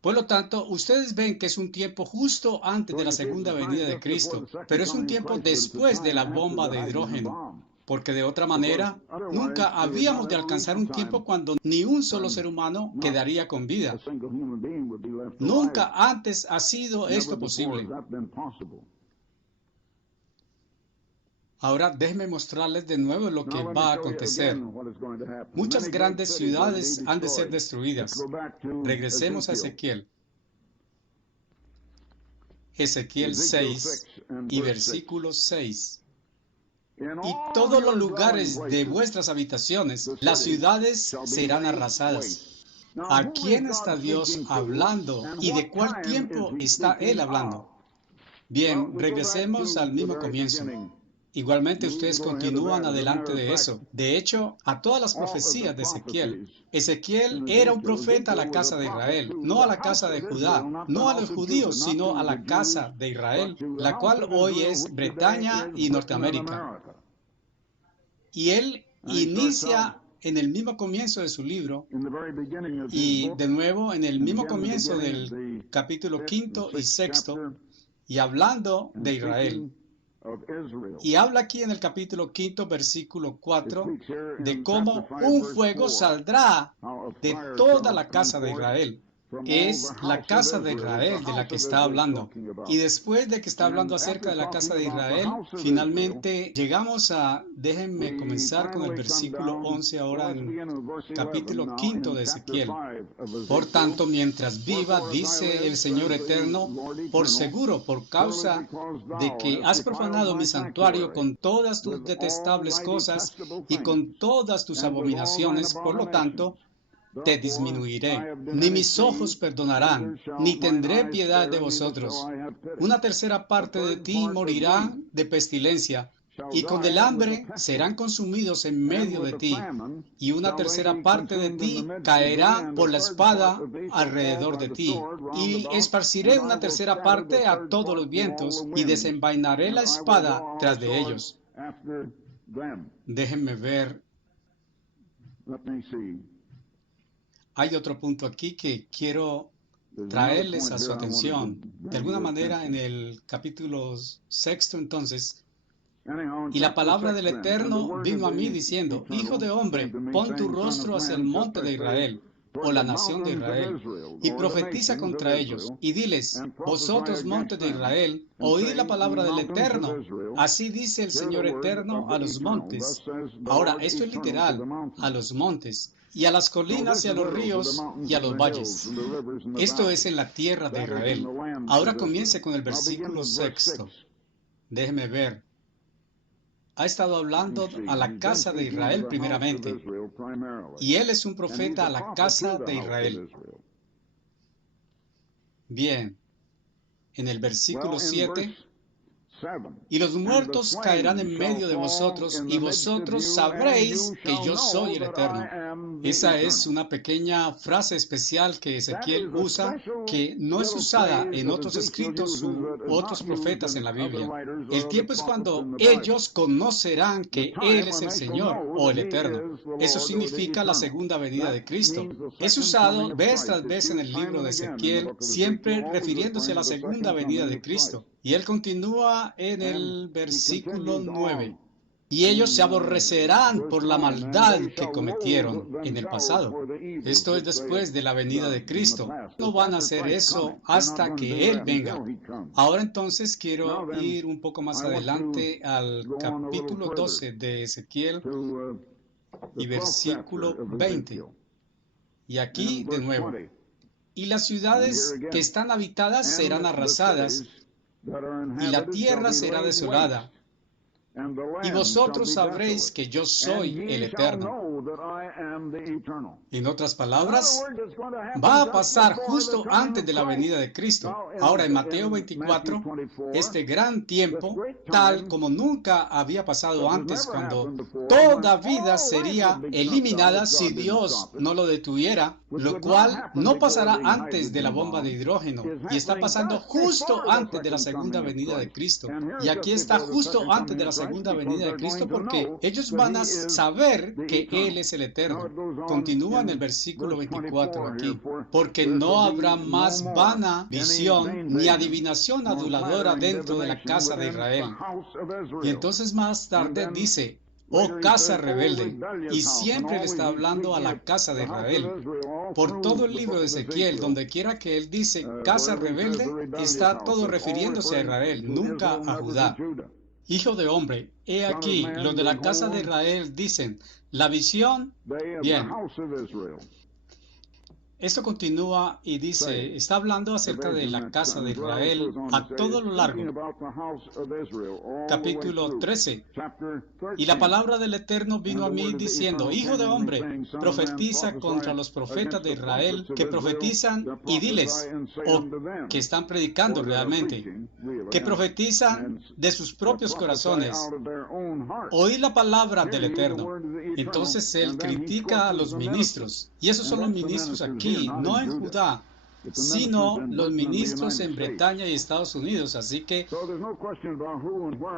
Por lo tanto, ustedes ven que es un tiempo justo antes de la segunda venida de Cristo, pero es un tiempo después de la bomba de hidrógeno. Porque de otra manera, nunca habíamos de alcanzar un tiempo cuando ni un solo ser humano quedaría con vida. Nunca antes ha sido esto posible. Ahora déjenme mostrarles de nuevo lo que va a acontecer. Muchas grandes ciudades han de ser destruidas. Regresemos a Ezequiel. Ezequiel 6 y versículo 6. Y todos los lugares de vuestras habitaciones, las ciudades serán arrasadas. ¿A quién está Dios hablando y de cuál tiempo está Él hablando? Bien, regresemos al mismo comienzo. Igualmente ustedes continúan adelante de eso. De hecho, a todas las profecías de Ezequiel. Ezequiel era un profeta a la casa de Israel, no a la casa de Judá, no a los judíos, sino a la casa de Israel, la cual hoy es Bretaña y Norteamérica. Y él inicia en el mismo comienzo de su libro y de nuevo en el mismo comienzo del capítulo 5 y 6 y hablando de Israel. Y habla aquí en el capítulo 5, versículo 4, de cómo un fuego saldrá de toda la casa de Israel. Es la casa de Israel de la que está hablando. Y después de que está hablando acerca de la casa de Israel, finalmente llegamos a, déjenme comenzar con el versículo 11 ahora en capítulo 5 de Ezequiel. Por tanto, mientras viva, dice el Señor Eterno, por seguro, por causa de que has profanado mi santuario con todas tus detestables cosas y con todas tus abominaciones, por lo tanto, te disminuiré, ni mis ojos perdonarán, ni tendré piedad de vosotros. Una tercera parte de ti morirá de pestilencia, y con el hambre serán consumidos en medio de ti, y una tercera parte de ti caerá por la espada alrededor de ti, y esparciré una tercera parte a todos los vientos, y desenvainaré la espada tras de ellos. Déjenme ver. Hay otro punto aquí que quiero traerles a su atención. De alguna manera en el capítulo 6 entonces, y la palabra del Eterno vino a mí diciendo, Hijo de hombre, pon tu rostro hacia el monte de Israel, o la nación de Israel, y profetiza contra ellos, y diles, vosotros montes de Israel, oíd la palabra del Eterno. Así dice el Señor Eterno a los montes. Ahora, esto es literal, a los montes, y a las colinas y a los ríos y a los valles. Esto es en la tierra de Israel. Ahora comience con el versículo 6. Déjeme ver. Ha estado hablando a la casa de Israel primeramente, y él es un profeta a la casa de Israel. Bien, en el versículo 7, y los muertos caerán en medio de vosotros, y vosotros sabréis que yo soy el Eterno. Esa es una pequeña frase especial que Ezequiel usa, que no es usada en otros escritos u otros profetas en la Biblia. El tiempo es cuando ellos conocerán que Él es el Señor o el Eterno. Eso significa la segunda venida de Cristo. Es usado vez tras vez en el libro de Ezequiel, siempre refiriéndose a la segunda venida de Cristo. Y él continúa en el versículo 9. Y ellos se aborrecerán por la maldad que cometieron en el pasado. Esto es después de la venida de Cristo. No van a hacer eso hasta que Él venga. Ahora entonces quiero ir un poco más adelante al capítulo 12 de Ezequiel y versículo 20. Y aquí de nuevo. Y las ciudades que están habitadas serán arrasadas, y la tierra será desolada, y vosotros sabréis que yo soy el Eterno. En otras palabras, va a pasar justo antes de la venida de Cristo. Ahora en Mateo 24, este gran tiempo, tal como nunca había pasado antes, cuando toda vida sería eliminada si Dios no lo detuviera, lo cual no pasará antes de la bomba de hidrógeno, y está pasando justo antes de la segunda venida de Cristo. Y aquí está justo antes de la segunda venida de Cristo, porque ellos van a saber que Él es el Eterno. Continúa en el versículo 24 aquí, porque no habrá más vana visión ni adivinación aduladora dentro de la casa de Israel. Y entonces más tarde dice, oh casa rebelde, y siempre le está hablando a la casa de Israel. Por todo el libro de Ezequiel, donde quiera que él dice casa rebelde, está todo refiriéndose a Israel, nunca a Judá. Hijo de hombre, he aquí, los de la casa de Israel dicen, la visión, bien. Esto continúa y dice, está hablando acerca de la casa de Israel a todo lo largo. Capítulo 13. Y la palabra del Eterno vino a mí diciendo, Hijo de hombre, profetiza contra los profetas de Israel que profetizan y diles, o que están predicando realmente, que profetizan de sus propios corazones. Oíd la palabra del Eterno. Entonces él critica a los ministros, y esos son los ministros aquí, no en Judá. sino los ministros en Bretaña y Estados Unidos. Así que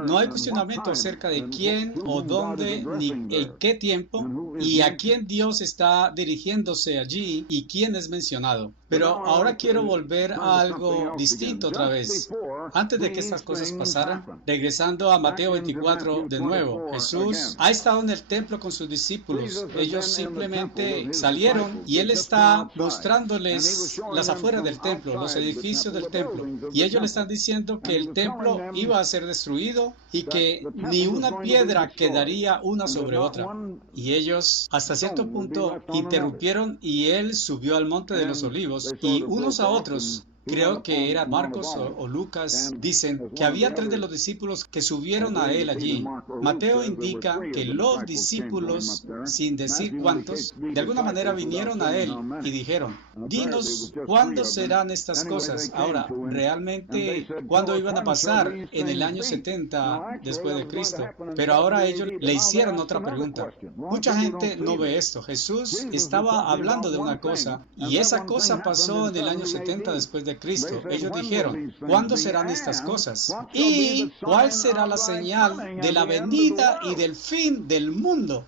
no hay cuestionamiento acerca de quién o dónde ni en qué tiempo y a quién Dios está dirigiéndose allí y quién es mencionado. Pero ahora quiero volver a algo distinto otra vez. Antes de que estas cosas pasaran, regresando a Mateo 24 de nuevo, Jesús ha estado en el templo con sus discípulos. Ellos simplemente salieron y Él está mostrándoles las afueras del templo, los edificios del templo. Y ellos le están diciendo que el templo iba a ser destruido y que ni una piedra quedaría una sobre otra. Y ellos hasta cierto punto interrumpieron y Él subió al monte de los olivos y unos a otros, creo que era Marcos o Lucas, dicen que había 3 de los discípulos que subieron a Él allí. Mateo indica que los discípulos, sin decir cuántos, de alguna manera vinieron a Él y dijeron, dinos, ¿cuándo serán estas cosas? Ahora, realmente, ¿cuándo iban a pasar? En el año 70 después de Cristo. Pero ahora ellos le hicieron otra pregunta. Mucha gente no ve esto. Jesús estaba hablando de una cosa y esa cosa pasó en el año 70 después de Cristo. Ellos dijeron, ¿cuándo serán estas cosas? ¿Y cuál será la señal de la venida y del fin del mundo?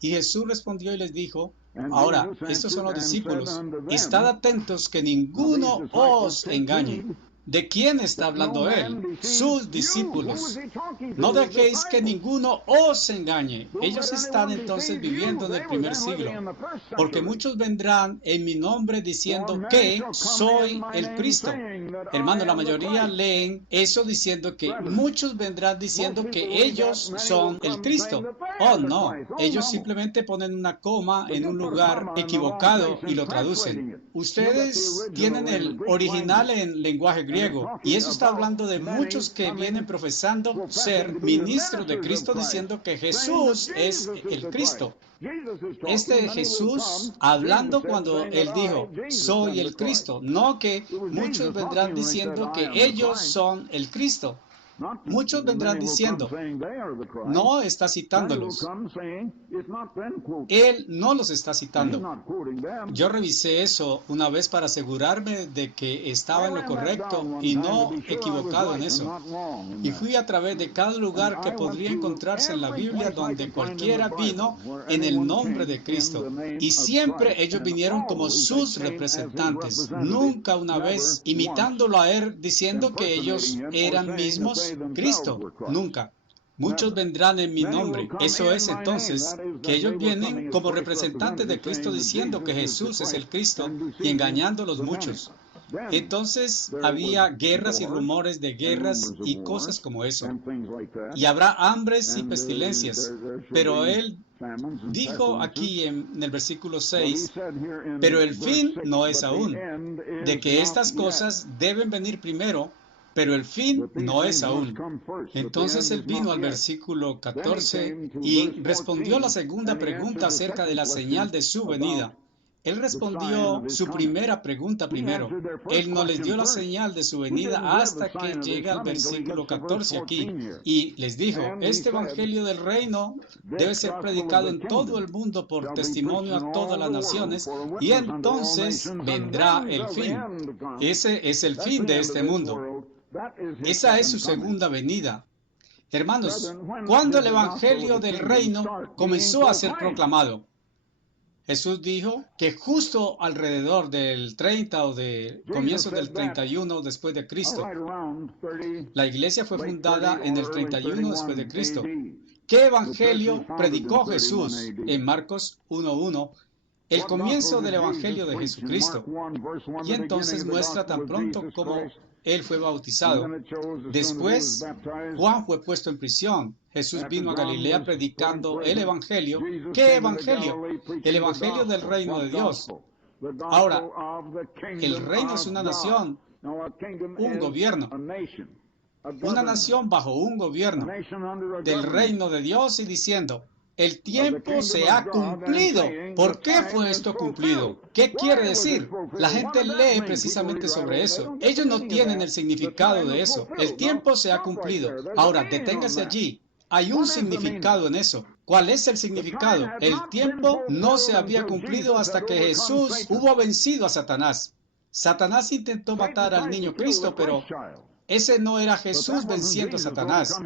Y Jesús respondió y les dijo, ahora, estos son los discípulos, estad atentos que ninguno os engañe. ¿De quién está hablando Él? Sus discípulos. No dejéis que ninguno os engañe. Ellos están entonces viviendo en el primer siglo. Porque muchos vendrán en mi nombre diciendo que soy el Cristo. Hermano, la mayoría leen eso diciendo que muchos vendrán diciendo que ellos son el Cristo. Oh, no. Ellos simplemente ponen una coma en un lugar equivocado y lo traducen. Ustedes tienen el original en lenguaje griego. Y eso está hablando de muchos que vienen profesando ser ministros de Cristo diciendo que Jesús es el Cristo. Este Jesús hablando cuando Él dijo, soy el Cristo, no que muchos vendrán diciendo que ellos son el Cristo. Muchos vendrán diciendo, no está citándolos. Él no los está citando. Yo revisé eso una vez para asegurarme de que estaba en lo correcto y no equivocado en eso. Y fui a través de cada lugar que podría encontrarse en la Biblia donde cualquiera vino en el nombre de Cristo. Y siempre ellos vinieron como sus representantes, nunca una vez imitándolo a Él diciendo que ellos eran mismos Cristo, nunca. Muchos vendrán en mi nombre. Eso es entonces que ellos vienen como representantes de Cristo diciendo que Jesús es el Cristo y engañando a los muchos. Entonces había guerras y rumores de guerras y cosas como eso. Y habrá hambres y pestilencias. Pero Él dijo aquí en el versículo 6, pero el fin no es aún, de que estas cosas deben venir primero, pero el fin no es aún. Entonces Él vino al versículo 14 y respondió la segunda pregunta acerca de la señal de su venida. Él respondió su primera pregunta primero. Él no les dio la señal de su venida hasta que llega al versículo 14 aquí. Y les dijo, este evangelio del reino debe ser predicado en todo el mundo por testimonio a todas las naciones, y entonces vendrá el fin. Ese es el fin de este mundo. Esa es su segunda venida. Hermanos, ¿cuándo el evangelio del reino comenzó a ser proclamado? Jesús dijo que justo alrededor del 30 o de comienzos del 31 después de Cristo. La iglesia fue fundada en el 31 después de Cristo. ¿Qué evangelio predicó Jesús en Marcos 1:1? El comienzo del evangelio de Jesucristo. Y entonces muestra tan pronto como Él fue bautizado. Después, Juan fue puesto en prisión. Jesús vino a Galilea predicando el evangelio. ¿Qué evangelio? El evangelio del reino de Dios. Ahora, el reino es una nación, un gobierno. Una nación bajo un gobierno del reino de Dios y diciendo, el tiempo se ha cumplido. ¿Por qué fue esto cumplido? ¿Qué quiere decir? La gente lee precisamente sobre eso. Ellos no tienen el significado de eso. El tiempo se ha cumplido. Ahora, deténgase allí. Hay un significado en eso. ¿Cuál es el significado? El tiempo no se había cumplido hasta que Jesús hubo vencido a Satanás. Satanás intentó matar al niño Cristo, pero ese no era Jesús venciendo a Satanás.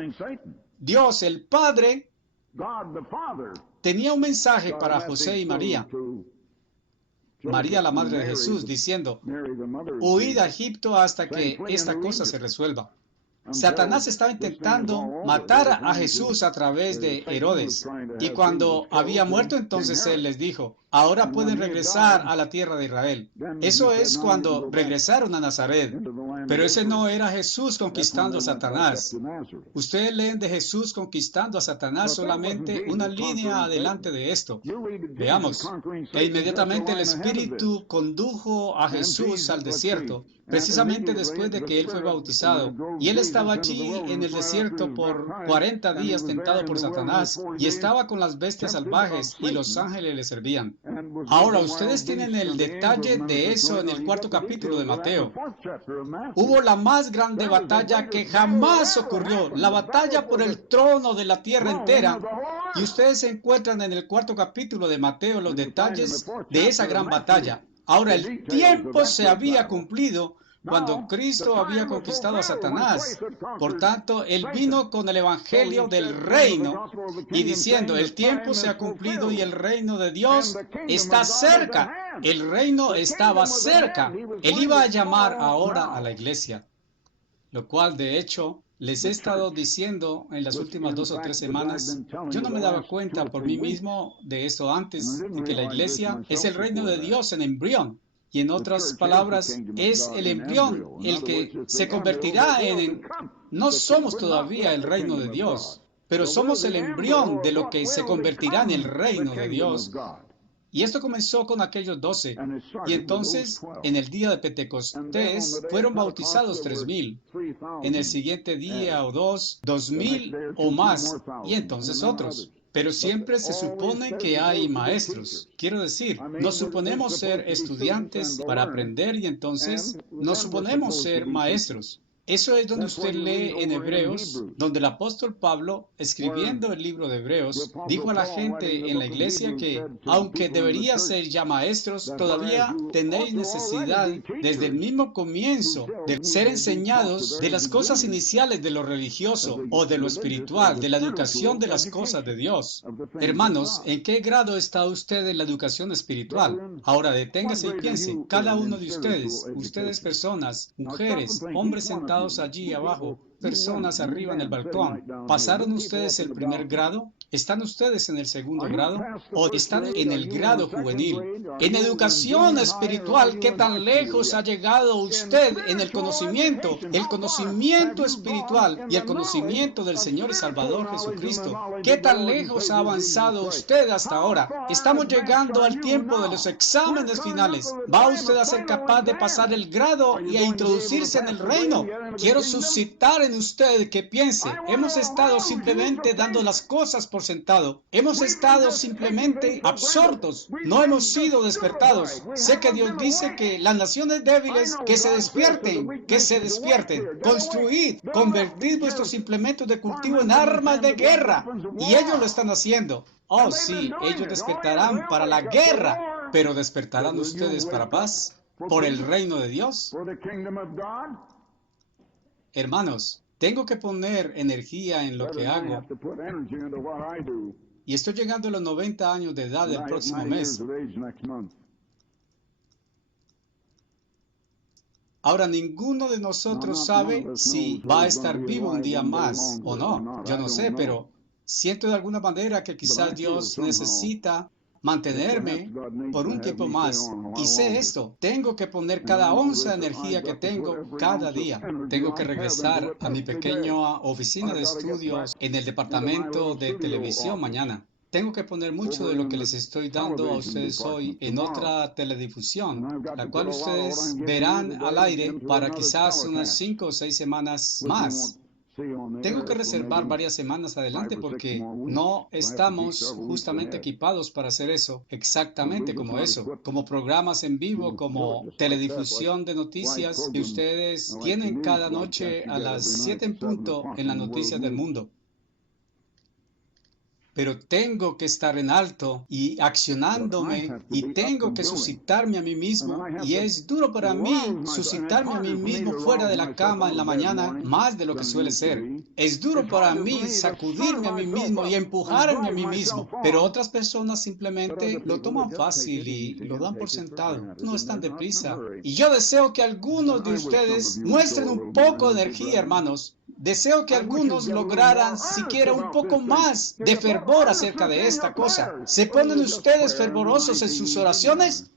Dios, el Padre, tenía un mensaje para José y María. María, la madre de Jesús, diciendo, huid a Egipto hasta que esta cosa se resuelva. Satanás estaba intentando matar a Jesús a través de Herodes. Y cuando había muerto, entonces él les dijo, ahora pueden regresar a la tierra de Israel. Eso es cuando regresaron a Nazaret. Pero ese no era Jesús conquistando a Satanás. Ustedes leen de Jesús conquistando a Satanás solamente una línea adelante de esto. Veamos. E inmediatamente el Espíritu condujo a Jesús al desierto, precisamente después de que él fue bautizado. Y él estaba allí en el desierto por 40 días tentado por Satanás y estaba con las bestias salvajes y los ángeles le servían. Ahora, ustedes tienen el detalle de eso en el 4º capítulo de Mateo. Hubo la más grande batalla que jamás ocurrió, la batalla por el trono de la tierra entera. Y ustedes se encuentran en el 4º capítulo de Mateo los detalles de esa gran batalla. Ahora, el tiempo se había cumplido cuando Cristo había conquistado a Satanás. Por tanto, él vino con el evangelio del reino y diciendo, el tiempo se ha cumplido y el reino de Dios está cerca. El reino estaba cerca. Él iba a llamar ahora a la iglesia, lo cual de hecho les he estado diciendo en las últimas 2 o 3 semanas. Yo no me daba cuenta por mí mismo de esto antes, de que la iglesia es el reino de Dios en embrión. Y en otras palabras, es el embrión el que se convertirá en... No somos todavía el reino de Dios, pero somos el embrión de lo que se convertirá en el reino de Dios. Y esto comenzó con aquellos 12. Y entonces, en el día de Pentecostés, fueron bautizados 3,000. En el siguiente día o 2,000 o más. Y entonces otros. Pero siempre se supone que hay maestros. Quiero decir, nos suponemos ser estudiantes para aprender y entonces nos suponemos ser maestros. Eso es donde usted lee en Hebreos, donde el apóstol Pablo, escribiendo el libro de Hebreos, dijo a la gente en la iglesia que, aunque debería ser ya maestros, todavía tenéis necesidad desde el mismo comienzo de ser enseñados de las cosas iniciales de lo religioso o de lo espiritual, de la educación de las cosas de Dios. Hermanos, ¿en qué grado está usted en la educación espiritual? Ahora deténgase y piense, cada uno de ustedes personas, mujeres, hombres sentados allí abajo, personas arriba en el balcón. ¿Pasaron ustedes el primer grado? ¿Están ustedes en el segundo grado? ¿O están en el grado juvenil? En educación espiritual, ¿qué tan lejos ha llegado usted en el conocimiento? El conocimiento espiritual y el conocimiento del Señor y Salvador Jesucristo. ¿Qué tan lejos ha avanzado usted hasta ahora? Estamos llegando al tiempo de los exámenes finales. ¿Va usted a ser capaz de pasar el grado y a introducirse en el reino? Quiero suscitar en usted que piense, hemos estado simplemente dando las cosas por sentado. Hemos estado simplemente absortos. No hemos sido despertados. Sé que Dios dice que las naciones débiles, que se despierten, que se despierten. Construid, convertid vuestros implementos de cultivo en armas de guerra. Y ellos lo están haciendo. Oh, sí, ellos despertarán para la guerra. Pero ¿despertarán ustedes para paz? ¿Por el reino de Dios? Hermanos, tengo que poner energía en lo que hago y estoy llegando a los 90 años de edad el próximo mes. Ahora, ninguno de nosotros sabe si va a estar vivo un día más o no. Yo no sé, pero siento de alguna manera que quizás Dios necesita mantenerme por un tiempo más. Y sé esto, tengo que poner cada onza de energía que tengo cada día. Tengo que regresar a mi pequeña oficina de estudios en el departamento de televisión mañana. Tengo que poner mucho de lo que les estoy dando a ustedes hoy en otra teledifusión, la cual ustedes verán al aire para quizás unas 5 o 6 semanas más. Tengo que reservar varias semanas adelante porque no estamos justamente equipados para hacer eso, exactamente como eso, como programas en vivo, como teledifusión de noticias que ustedes tienen cada noche a las 7 en punto en las noticias del mundo. pero tengo que estar en alto y accionándome y tengo que suscitarme a mí mismo. Y es duro para mí suscitarme a mí mismo fuera de la cama en la mañana más de lo que suele ser. Es duro para mí sacudirme a mí mismo y empujarme a mí mismo, pero otras personas simplemente lo toman fácil y lo dan por sentado. No están deprisa. Y yo deseo que algunos de ustedes muestren un poco de energía, hermanos. Deseo que algunos lograran siquiera un poco más de fervor acerca de esta cosa. ¿Se ponen ustedes fervorosos en sus oraciones?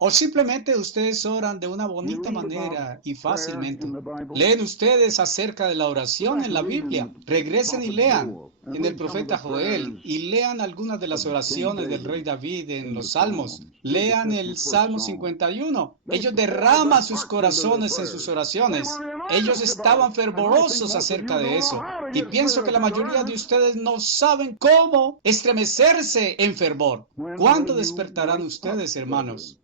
¿O simplemente ustedes oran de una bonita manera y fácilmente? ¿Leen ustedes acerca de la oración en la Biblia? Regresen y lean en el profeta Joel y lean algunas de las oraciones del rey David en los Salmos. Lean el Salmo 51. Ellos derraman sus corazones en sus oraciones. Ellos estaban fervorosos acerca de eso. Y pienso que la mayoría de ustedes no saben cómo estremecerse en fervor. ¿Cuándo despertarán ustedes, hermanos?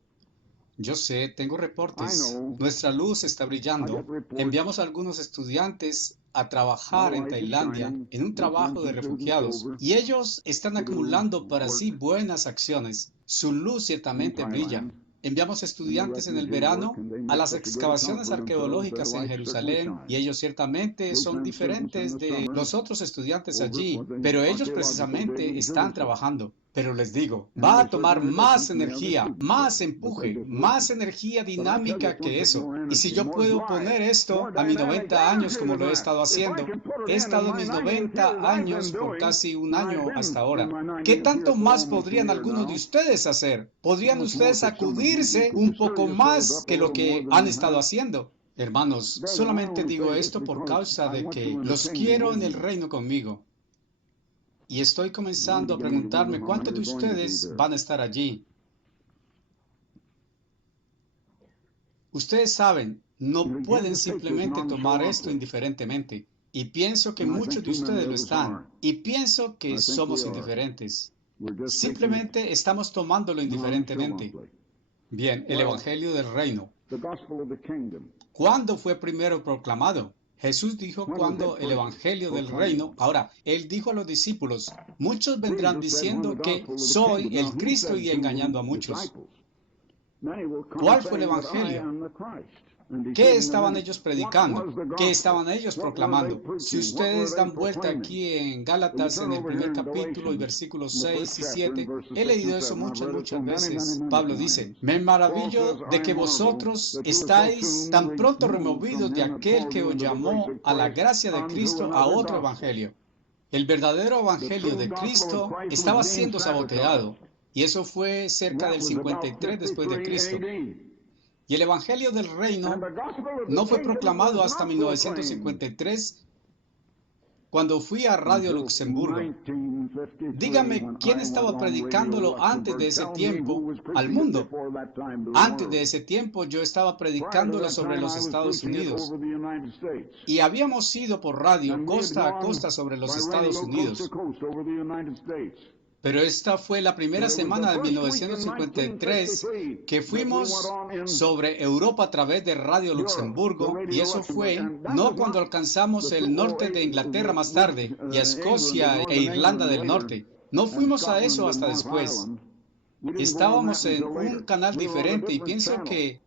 Yo sé, tengo reportes. Nuestra luz está brillando. Enviamos a algunos estudiantes a trabajar en Tailandia en un trabajo de refugiados y ellos están acumulando para sí buenas acciones. Su luz ciertamente brilla. Enviamos estudiantes en el verano a las excavaciones arqueológicas en Jerusalén y ellos ciertamente son diferentes de los otros estudiantes allí, pero ellos precisamente están trabajando. Pero les digo, va a tomar más energía, más empuje, más energía dinámica que eso. Y si yo puedo poner esto a mis 90 años como lo he estado haciendo, he estado en mis 90 años por casi un año hasta ahora. ¿Qué tanto más podrían algunos de ustedes hacer? ¿Podrían ustedes sacudirse un poco más que lo que han estado haciendo? Hermanos, solamente digo esto por causa de que los quiero en el reino conmigo. Y estoy comenzando a preguntarme cuántos de ustedes van a estar allí. Ustedes saben, no pueden simplemente tomar esto indiferentemente. Y pienso que muchos de ustedes lo están. Y pienso que somos indiferentes. Simplemente estamos tomándolo indiferentemente. Bien, el Evangelio del Reino. ¿Cuándo fue primero proclamado? Jesús dijo cuando el Evangelio del Reino, ahora, Él dijo a los discípulos, muchos vendrán diciendo que soy el Cristo y engañando a muchos. ¿Cuál fue el Evangelio? ¿Qué estaban ellos predicando? ¿Qué estaban ellos proclamando? Si ustedes dan vuelta aquí en Gálatas en el primer capítulo y versículos 6 y 7, he leído eso muchas veces. Pablo dice, me maravillo de que vosotros estáis tan pronto removidos de aquel que os llamó a la gracia de Cristo a otro evangelio. El verdadero evangelio de Cristo estaba siendo saboteado y eso fue cerca del 53 después de Cristo. Y el Evangelio del Reino no fue proclamado hasta 1953, cuando fui a Radio Luxemburgo. Dígame, ¿quién estaba predicándolo antes de ese tiempo al mundo? Antes de ese tiempo yo estaba predicándolo sobre los Estados Unidos. Y habíamos ido por radio costa a costa sobre los Estados Unidos. Pero esta fue la primera semana de 1953 que fuimos sobre Europa a través de Radio Luxemburgo y eso fue no cuando alcanzamos el norte de Inglaterra más tarde y a Escocia e Irlanda del Norte. No fuimos a eso hasta después. Estábamos en un canal diferente y pienso que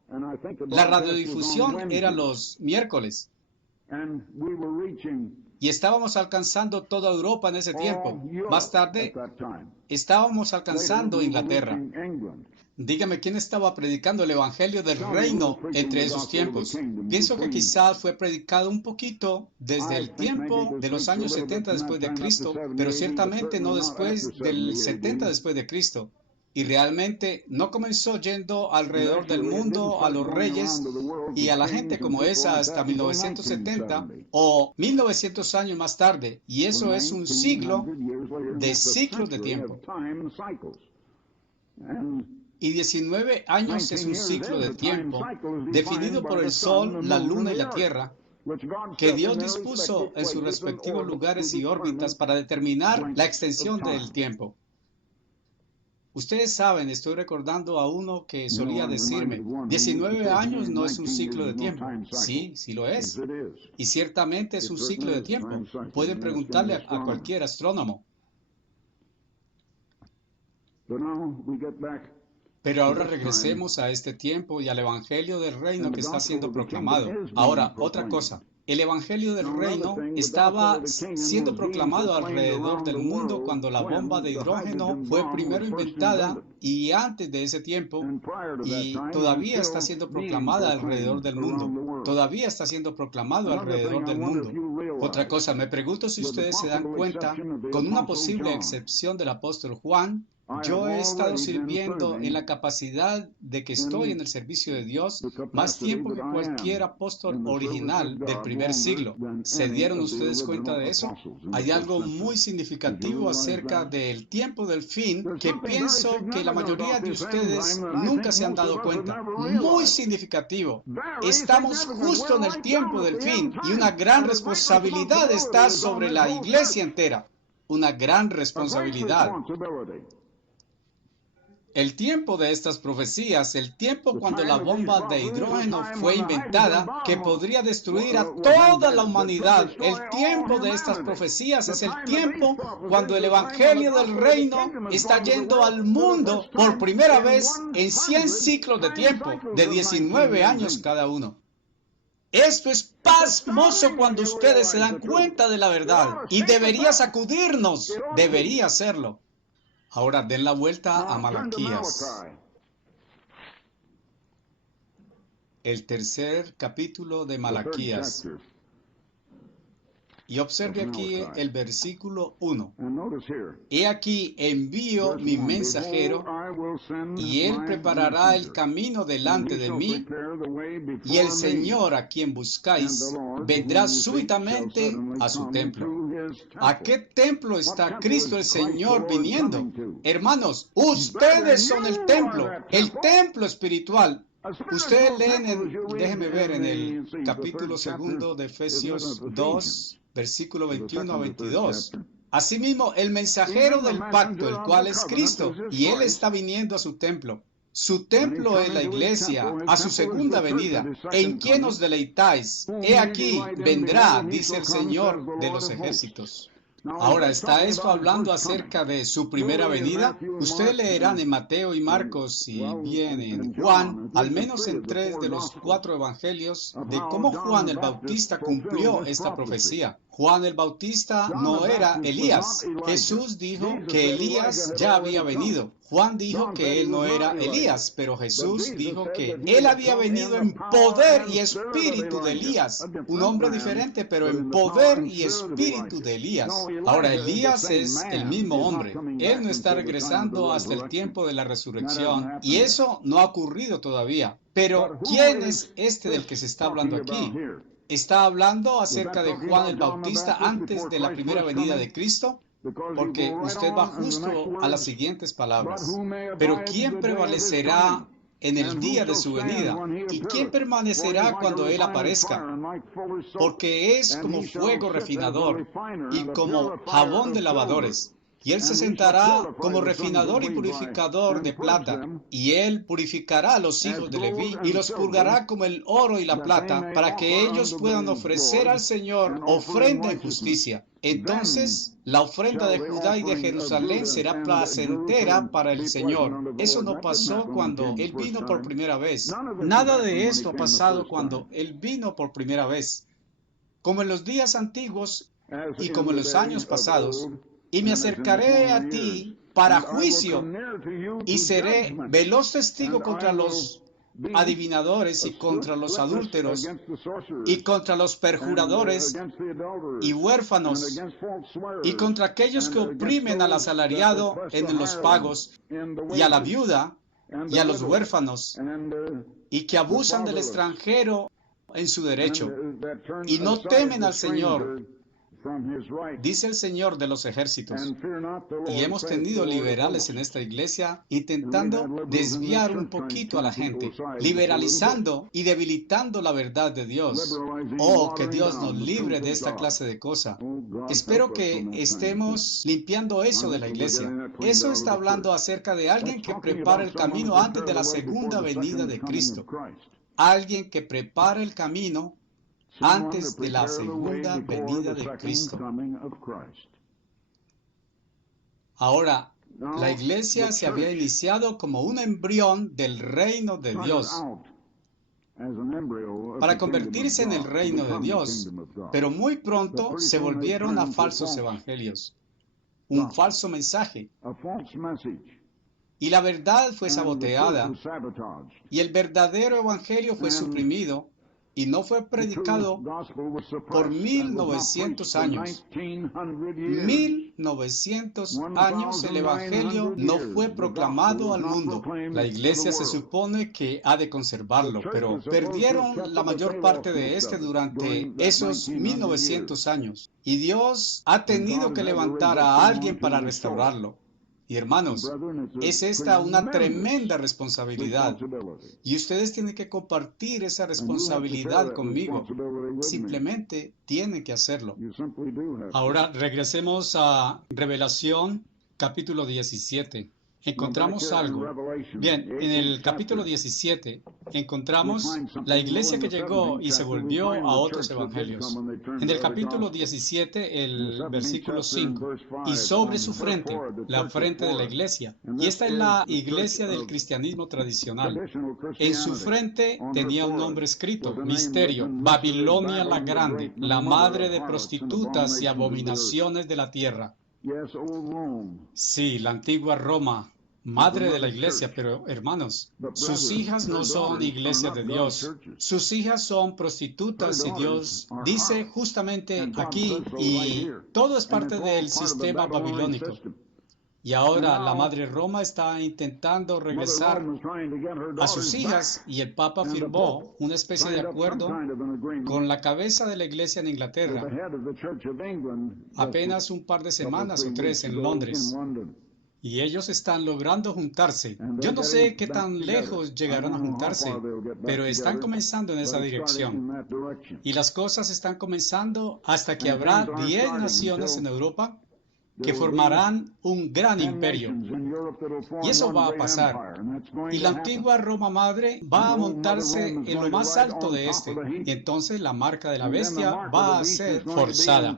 la radiodifusión era los miércoles. Y estábamos alcanzando toda Europa en ese tiempo. Más tarde, estábamos alcanzando Inglaterra. Dígame, ¿quién estaba predicando el Evangelio del Reino entre esos tiempos? Pienso que quizás fue predicado un poquito desde el tiempo de los años 70 después de Cristo, pero ciertamente no después del 70 después de Cristo. Y realmente no comenzó yendo alrededor del mundo a los reyes y a la gente como esa hasta 1970 o 1900 años más tarde. Y eso es un siglo de tiempo. Y 19 años es un ciclo de tiempo definido por el Sol, la Luna y la Tierra, que Dios dispuso en sus respectivos lugares y órbitas para determinar la extensión del tiempo. Ustedes saben, estoy recordando a uno que solía decirme, 19 años no es un ciclo de tiempo. Sí, sí lo es. Y ciertamente es un ciclo de tiempo. Pueden preguntarle a cualquier astrónomo. Pero ahora regresemos a este tiempo y al Evangelio del Reino que está siendo proclamado. Ahora, otra cosa. El Evangelio del Reino estaba siendo proclamado alrededor del mundo cuando la bomba de hidrógeno fue primero inventada y antes de ese tiempo, y todavía está siendo proclamada alrededor del mundo. Todavía está siendo proclamado alrededor del mundo. Otra cosa, me pregunto si ustedes se dan cuenta, con una posible excepción del apóstol Juan, yo he estado sirviendo en la capacidad de que estoy en el servicio de Dios más tiempo que cualquier apóstol original del primer siglo. ¿Se dieron ustedes cuenta de eso? Hay algo muy significativo acerca del tiempo del fin que pienso que la mayoría de ustedes nunca se han dado cuenta. Muy significativo. Estamos justo en el tiempo del fin y una gran responsabilidad está sobre la iglesia entera. Una gran responsabilidad. El tiempo de estas profecías, el tiempo cuando la bomba de hidrógeno fue inventada, que podría destruir a toda la humanidad. El tiempo de estas profecías es el tiempo cuando el Evangelio del Reino está yendo al mundo por primera vez en 100 ciclos de tiempo, de 19 años cada uno. Esto es pasmoso cuando ustedes se dan cuenta de la verdad y debería sacudirnos, debería hacerlo. Ahora den la vuelta a Malaquías, el tercer capítulo de Malaquías, y observe aquí el versículo 1. He aquí envío mi mensajero, y él preparará el camino delante de mí, y el Señor a quien buscáis vendrá súbitamente a su templo. ¿A qué templo está Cristo el Señor viniendo? Hermanos, ustedes son el templo espiritual. Ustedes leen, déjenme ver, en el capítulo 2 de Efesios 2, versículo 21 a 22. Asimismo, el mensajero del pacto, el cual es Cristo, y Él está viniendo a su templo. Su templo es la iglesia, a su segunda venida. ¿En quién os deleitáis? He aquí, vendrá, dice el Señor de los ejércitos. Ahora, ¿está esto hablando acerca de su primera venida? Ustedes leerán en Mateo y Marcos y bien en Juan, al menos en 3 de los 4 evangelios, de cómo Juan el Bautista cumplió esta profecía. Juan el Bautista no era Elías. Jesús dijo que Elías ya había venido. Juan dijo que él no era Elías, pero Jesús dijo que él había venido en poder y espíritu de Elías. Un hombre diferente, pero en poder y espíritu de Elías. Ahora, Elías es el mismo hombre. Él no está regresando hasta el tiempo de la resurrección, y eso no ha ocurrido todavía. Pero, ¿quién es este del que se está hablando aquí? ¿Está hablando acerca de Juan el Bautista antes de la primera venida de Cristo? Porque usted va justo a las siguientes palabras. Pero ¿quién prevalecerá en el día de su venida? ¿Y quién permanecerá cuando Él aparezca? Porque es como fuego refinador y como jabón de lavadores. Y Él se sentará como refinador y purificador de plata, y Él purificará a los hijos de Leví y los purgará como el oro y la plata, para que ellos puedan ofrecer al Señor ofrenda en justicia. Entonces, la ofrenda de Judá y de Jerusalén será placentera para el Señor. Eso no pasó cuando Él vino por primera vez. Nada de esto ha pasado cuando Él vino por primera vez. Como en los días antiguos y como en los años pasados, y me acercaré a ti para juicio, y seré veloz testigo contra los adivinadores y contra los adúlteros y contra los perjuradores y huérfanos y contra aquellos que oprimen al asalariado en los pagos y a la viuda y a los huérfanos y que abusan del extranjero en su derecho y no temen al Señor, dice el Señor de los ejércitos. Y hemos tenido liberales en esta iglesia intentando desviar un poquito a la gente, liberalizando y debilitando la verdad de Dios. Oh, que Dios nos libre de esta clase de cosa. Espero que estemos limpiando eso de la iglesia. Eso está hablando acerca de alguien que prepara el camino antes de la segunda venida de Cristo. Alguien que prepara el camino antes de la segunda venida de Cristo. Ahora, La iglesia se había iniciado como un embrión del reino de Dios para convertirse en el reino de Dios, pero muy pronto se volvieron a falsos evangelios, un falso mensaje, y la verdad fue saboteada, y el verdadero evangelio fue suprimido, y no fue predicado por 1900 años. 1900 años el evangelio no fue proclamado al mundo. La iglesia se supone que ha de conservarlo, pero perdieron la mayor parte de durante esos 1900 años. Y Dios ha tenido que levantar a alguien para restaurarlo. Y hermanos, es esta una tremenda responsabilidad. Y ustedes tienen que compartir esa responsabilidad conmigo. Simplemente tienen que hacerlo. Ahora regresemos a Revelación, capítulo 17. Encontramos algo. Bien, en el capítulo 17 encontramos la iglesia que llegó y se volvió a otros evangelios. En el capítulo 17, el versículo 5, y sobre su frente, la frente de la iglesia. Y esta es la iglesia del cristianismo tradicional. En su frente tenía un nombre escrito, misterio, Babilonia la Grande, la madre de prostitutas y abominaciones de la tierra. Sí, la antigua Roma, madre de la iglesia, pero hermanos, sus hijas no son iglesias de Dios. Sus hijas son prostitutas y Dios dice justamente aquí, y todo es parte del sistema babilónico. Y ahora la madre Roma está intentando regresar a sus hijas y el Papa firmó una especie de acuerdo con la cabeza de la iglesia en Inglaterra apenas un par de semanas o 3 en Londres. Y ellos están logrando juntarse. Yo no sé qué tan lejos llegarán a juntarse, pero están comenzando en esa dirección. Y las cosas están comenzando hasta que habrá 10 naciones en Europa que formarán un gran imperio. Y eso va a pasar. Y la antigua Roma madre va a montarse en lo más alto de este. Y entonces la marca de la bestia va a ser forzada.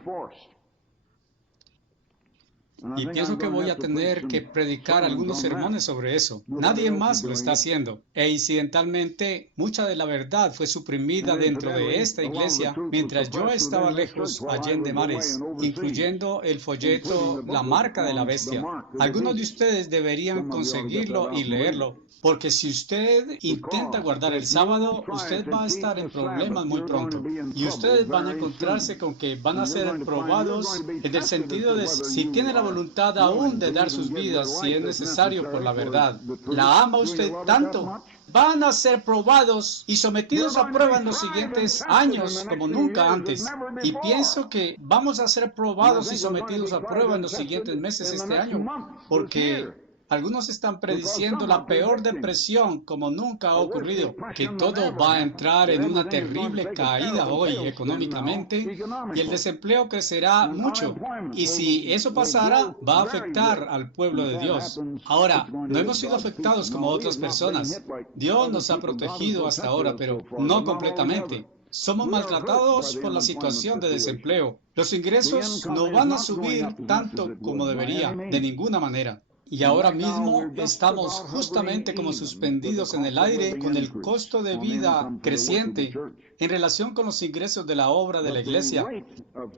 Y pienso que voy a tener que predicar algunos sermones sobre eso. Nadie más lo está haciendo. E incidentalmente, mucha de la verdad fue suprimida dentro de esta iglesia mientras yo estaba lejos allende mares, incluyendo el folleto La marca de la bestia. Algunos de ustedes deberían conseguirlo y leerlo, porque si usted intenta guardar el sábado, usted va a estar en problemas muy pronto. Y ustedes van a encontrarse con que van a ser probados en el sentido de si tiene la voluntad aún de dar sus vidas, si es necesario por la verdad. ¿La ama usted tanto? Van a ser probados y sometidos a prueba en los siguientes años como nunca antes. Y pienso que vamos a ser probados y sometidos a prueba en los siguientes meses este año, porque algunos están prediciendo la peor depresión como nunca ha ocurrido, que todo va a entrar en una terrible caída hoy económicamente y el desempleo crecerá mucho. Y si eso pasara, va a afectar al pueblo de Dios. Ahora, no hemos sido afectados como otras personas. Dios nos ha protegido hasta ahora, pero no completamente. Somos maltratados por la situación de desempleo. Los ingresos no van a subir tanto como debería, de ninguna manera. Y ahora mismo estamos justamente como suspendidos en el aire con el costo de vida creciente en relación con los ingresos de la obra de la iglesia.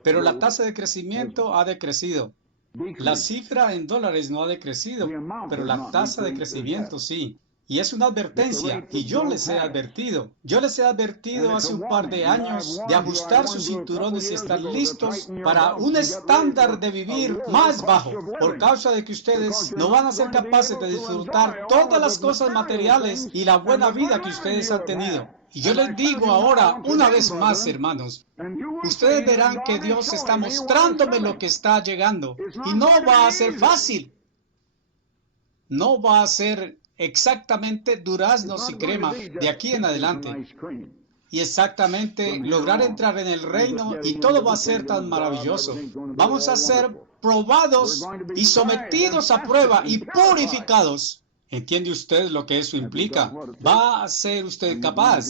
Pero la tasa de crecimiento ha decrecido. La cifra en dólares no ha decrecido, pero la tasa de crecimiento sí. Y es una advertencia, y yo les he advertido. Yo les he advertido hace un par de años de ajustar sus cinturones y estar listos para un estándar de vivir más bajo, por causa de que ustedes no van a ser capaces de disfrutar todas las cosas materiales y la buena vida que ustedes han tenido. Y yo les digo ahora, una vez más, hermanos, ustedes verán que Dios está mostrándome lo que está llegando, y no va a ser fácil. No va a ser exactamente duraznos y crema de aquí en adelante. Y exactamente lograr entrar en el reino y todo va a ser tan maravilloso. Vamos a ser probados y sometidos a prueba y purificados. ¿Entiende usted lo que eso implica? ¿Va a ser usted capaz?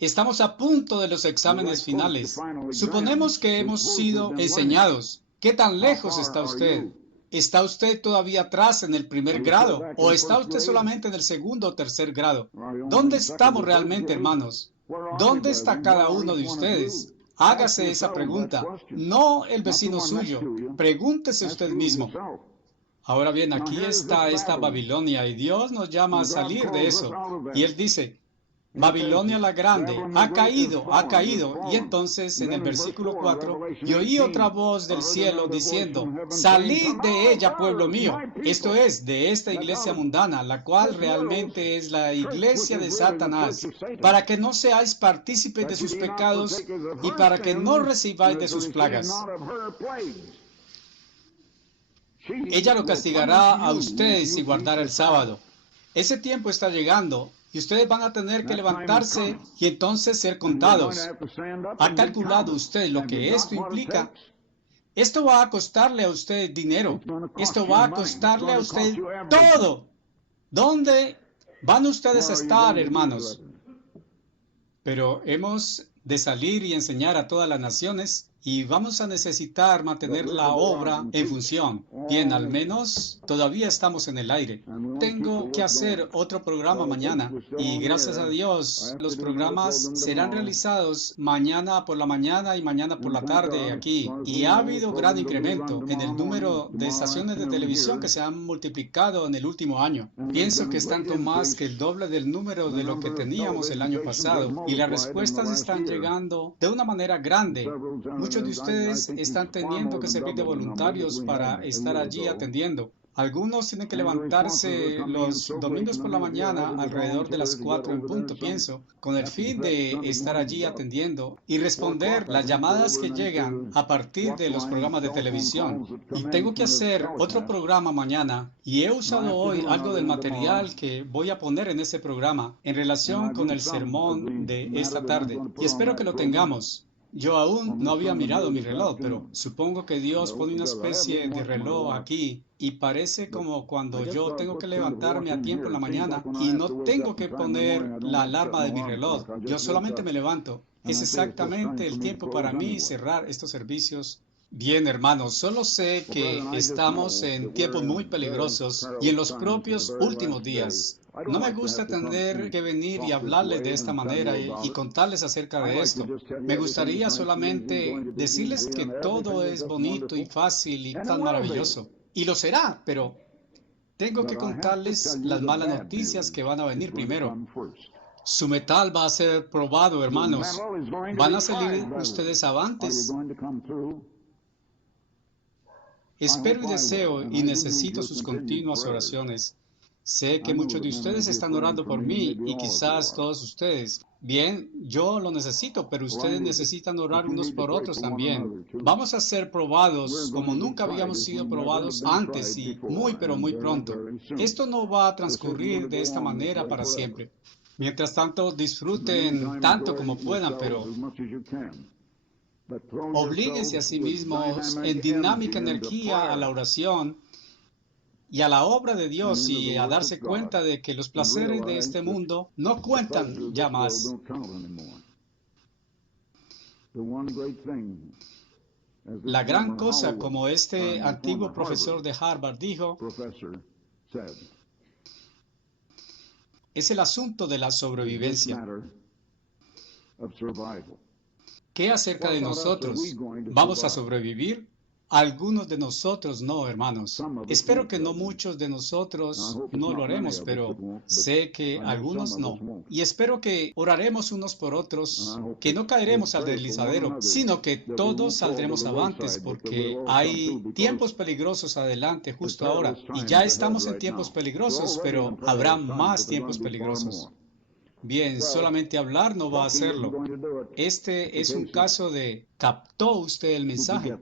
Estamos a punto de los exámenes finales. Suponemos que hemos sido enseñados. ¿Qué tan lejos está usted? ¿Está usted todavía atrás en el primer grado? ¿O está usted solamente en el segundo o tercer grado? ¿Dónde estamos realmente, hermanos? ¿Dónde está cada uno de ustedes? Hágase esa pregunta, no el vecino suyo. Pregúntese usted mismo. Ahora bien, aquí está esta Babilonia y Dios nos llama a salir de eso. Y Él dice, Babilonia la grande ha caído, ha caído. Y entonces en el versículo 4, y oí otra voz del cielo diciendo, salid de ella, pueblo mío. Esto es, de esta iglesia mundana, la cual realmente es la iglesia de Satanás, para que no seáis partícipes de sus pecados y para que no recibáis de sus plagas. Ella lo castigará a ustedes si guardara el sábado. Ese tiempo está llegando y ustedes van a tener que levantarse y entonces ser contados. ¿Ha calculado usted lo que esto implica? Esto va a costarle a usted dinero. Esto va a costarle a usted todo. ¿Dónde van ustedes a estar, hermanos? Pero hemos de salir y enseñar a todas las naciones y vamos a necesitar mantener la obra en función. Bien, al menos todavía estamos en el aire. Tengo que hacer otro programa mañana y gracias a Dios los programas serán realizados mañana por la mañana y mañana por la tarde aquí. Y ha habido gran incremento en el número de estaciones de televisión que se han multiplicado en el último año. Pienso que es tanto más que el doble del número de lo que teníamos el año pasado y las respuestas están llegando de una manera grande. Muchos de ustedes están teniendo que servir de voluntarios para estar allí atendiendo. Algunos tienen que levantarse los domingos por la mañana alrededor de las 4 en punto, pienso, con el fin de estar allí atendiendo y responder las llamadas que llegan a partir de los programas de televisión. Y tengo que hacer otro programa mañana y he usado hoy algo del material que voy a poner en ese programa en relación con el sermón de esta tarde y espero que lo tengamos. Yo aún no había mirado mi reloj, pero supongo que Dios pone una especie de reloj aquí y parece como cuando yo tengo que levantarme a tiempo en la mañana y no tengo que poner la alarma de mi reloj. Yo solamente me levanto. Es exactamente el tiempo para mí cerrar estos servicios. Bien, hermanos, solo sé que estamos en tiempos muy peligrosos y en los propios últimos días. No me gusta tener que venir y hablarles de esta manera y contarles acerca de esto. Me gustaría solamente decirles que todo es bonito y fácil y tan maravilloso. Y lo será, pero tengo que contarles las malas noticias que van a venir primero. Su metal va a ser probado, hermanos. ¿Van a salir ustedes avantes? Espero y deseo y necesito sus continuas oraciones. Sé que muchos de ustedes están orando por mí y quizás todos ustedes. Bien, yo lo necesito, pero ustedes necesitan orar unos por otros también. Vamos a ser probados como nunca habíamos sido probados antes y muy pero muy pronto. Esto no va a transcurrir de esta manera para siempre. Mientras tanto, disfruten tanto como puedan, pero oblíguense a sí mismos en dinámica energía a la oración y a la obra de Dios y a darse cuenta de que los placeres de este mundo no cuentan ya más. La gran cosa, como este antiguo profesor de Harvard dijo, es el asunto de la sobrevivencia. ¿Qué acerca de nosotros? ¿Vamos a sobrevivir? Algunos de nosotros no, hermanos. Espero que no muchos de nosotros no lo haremos, pero sé que algunos no. Y espero que oraremos unos por otros, que no caeremos al deslizadero, sino que todos saldremos avantes, porque hay tiempos peligrosos adelante justo ahora. Y ya estamos en tiempos peligrosos, pero habrá más tiempos peligrosos. Bien, solamente hablar no va a hacerlo. Este es un caso de ¿captó usted el mensaje?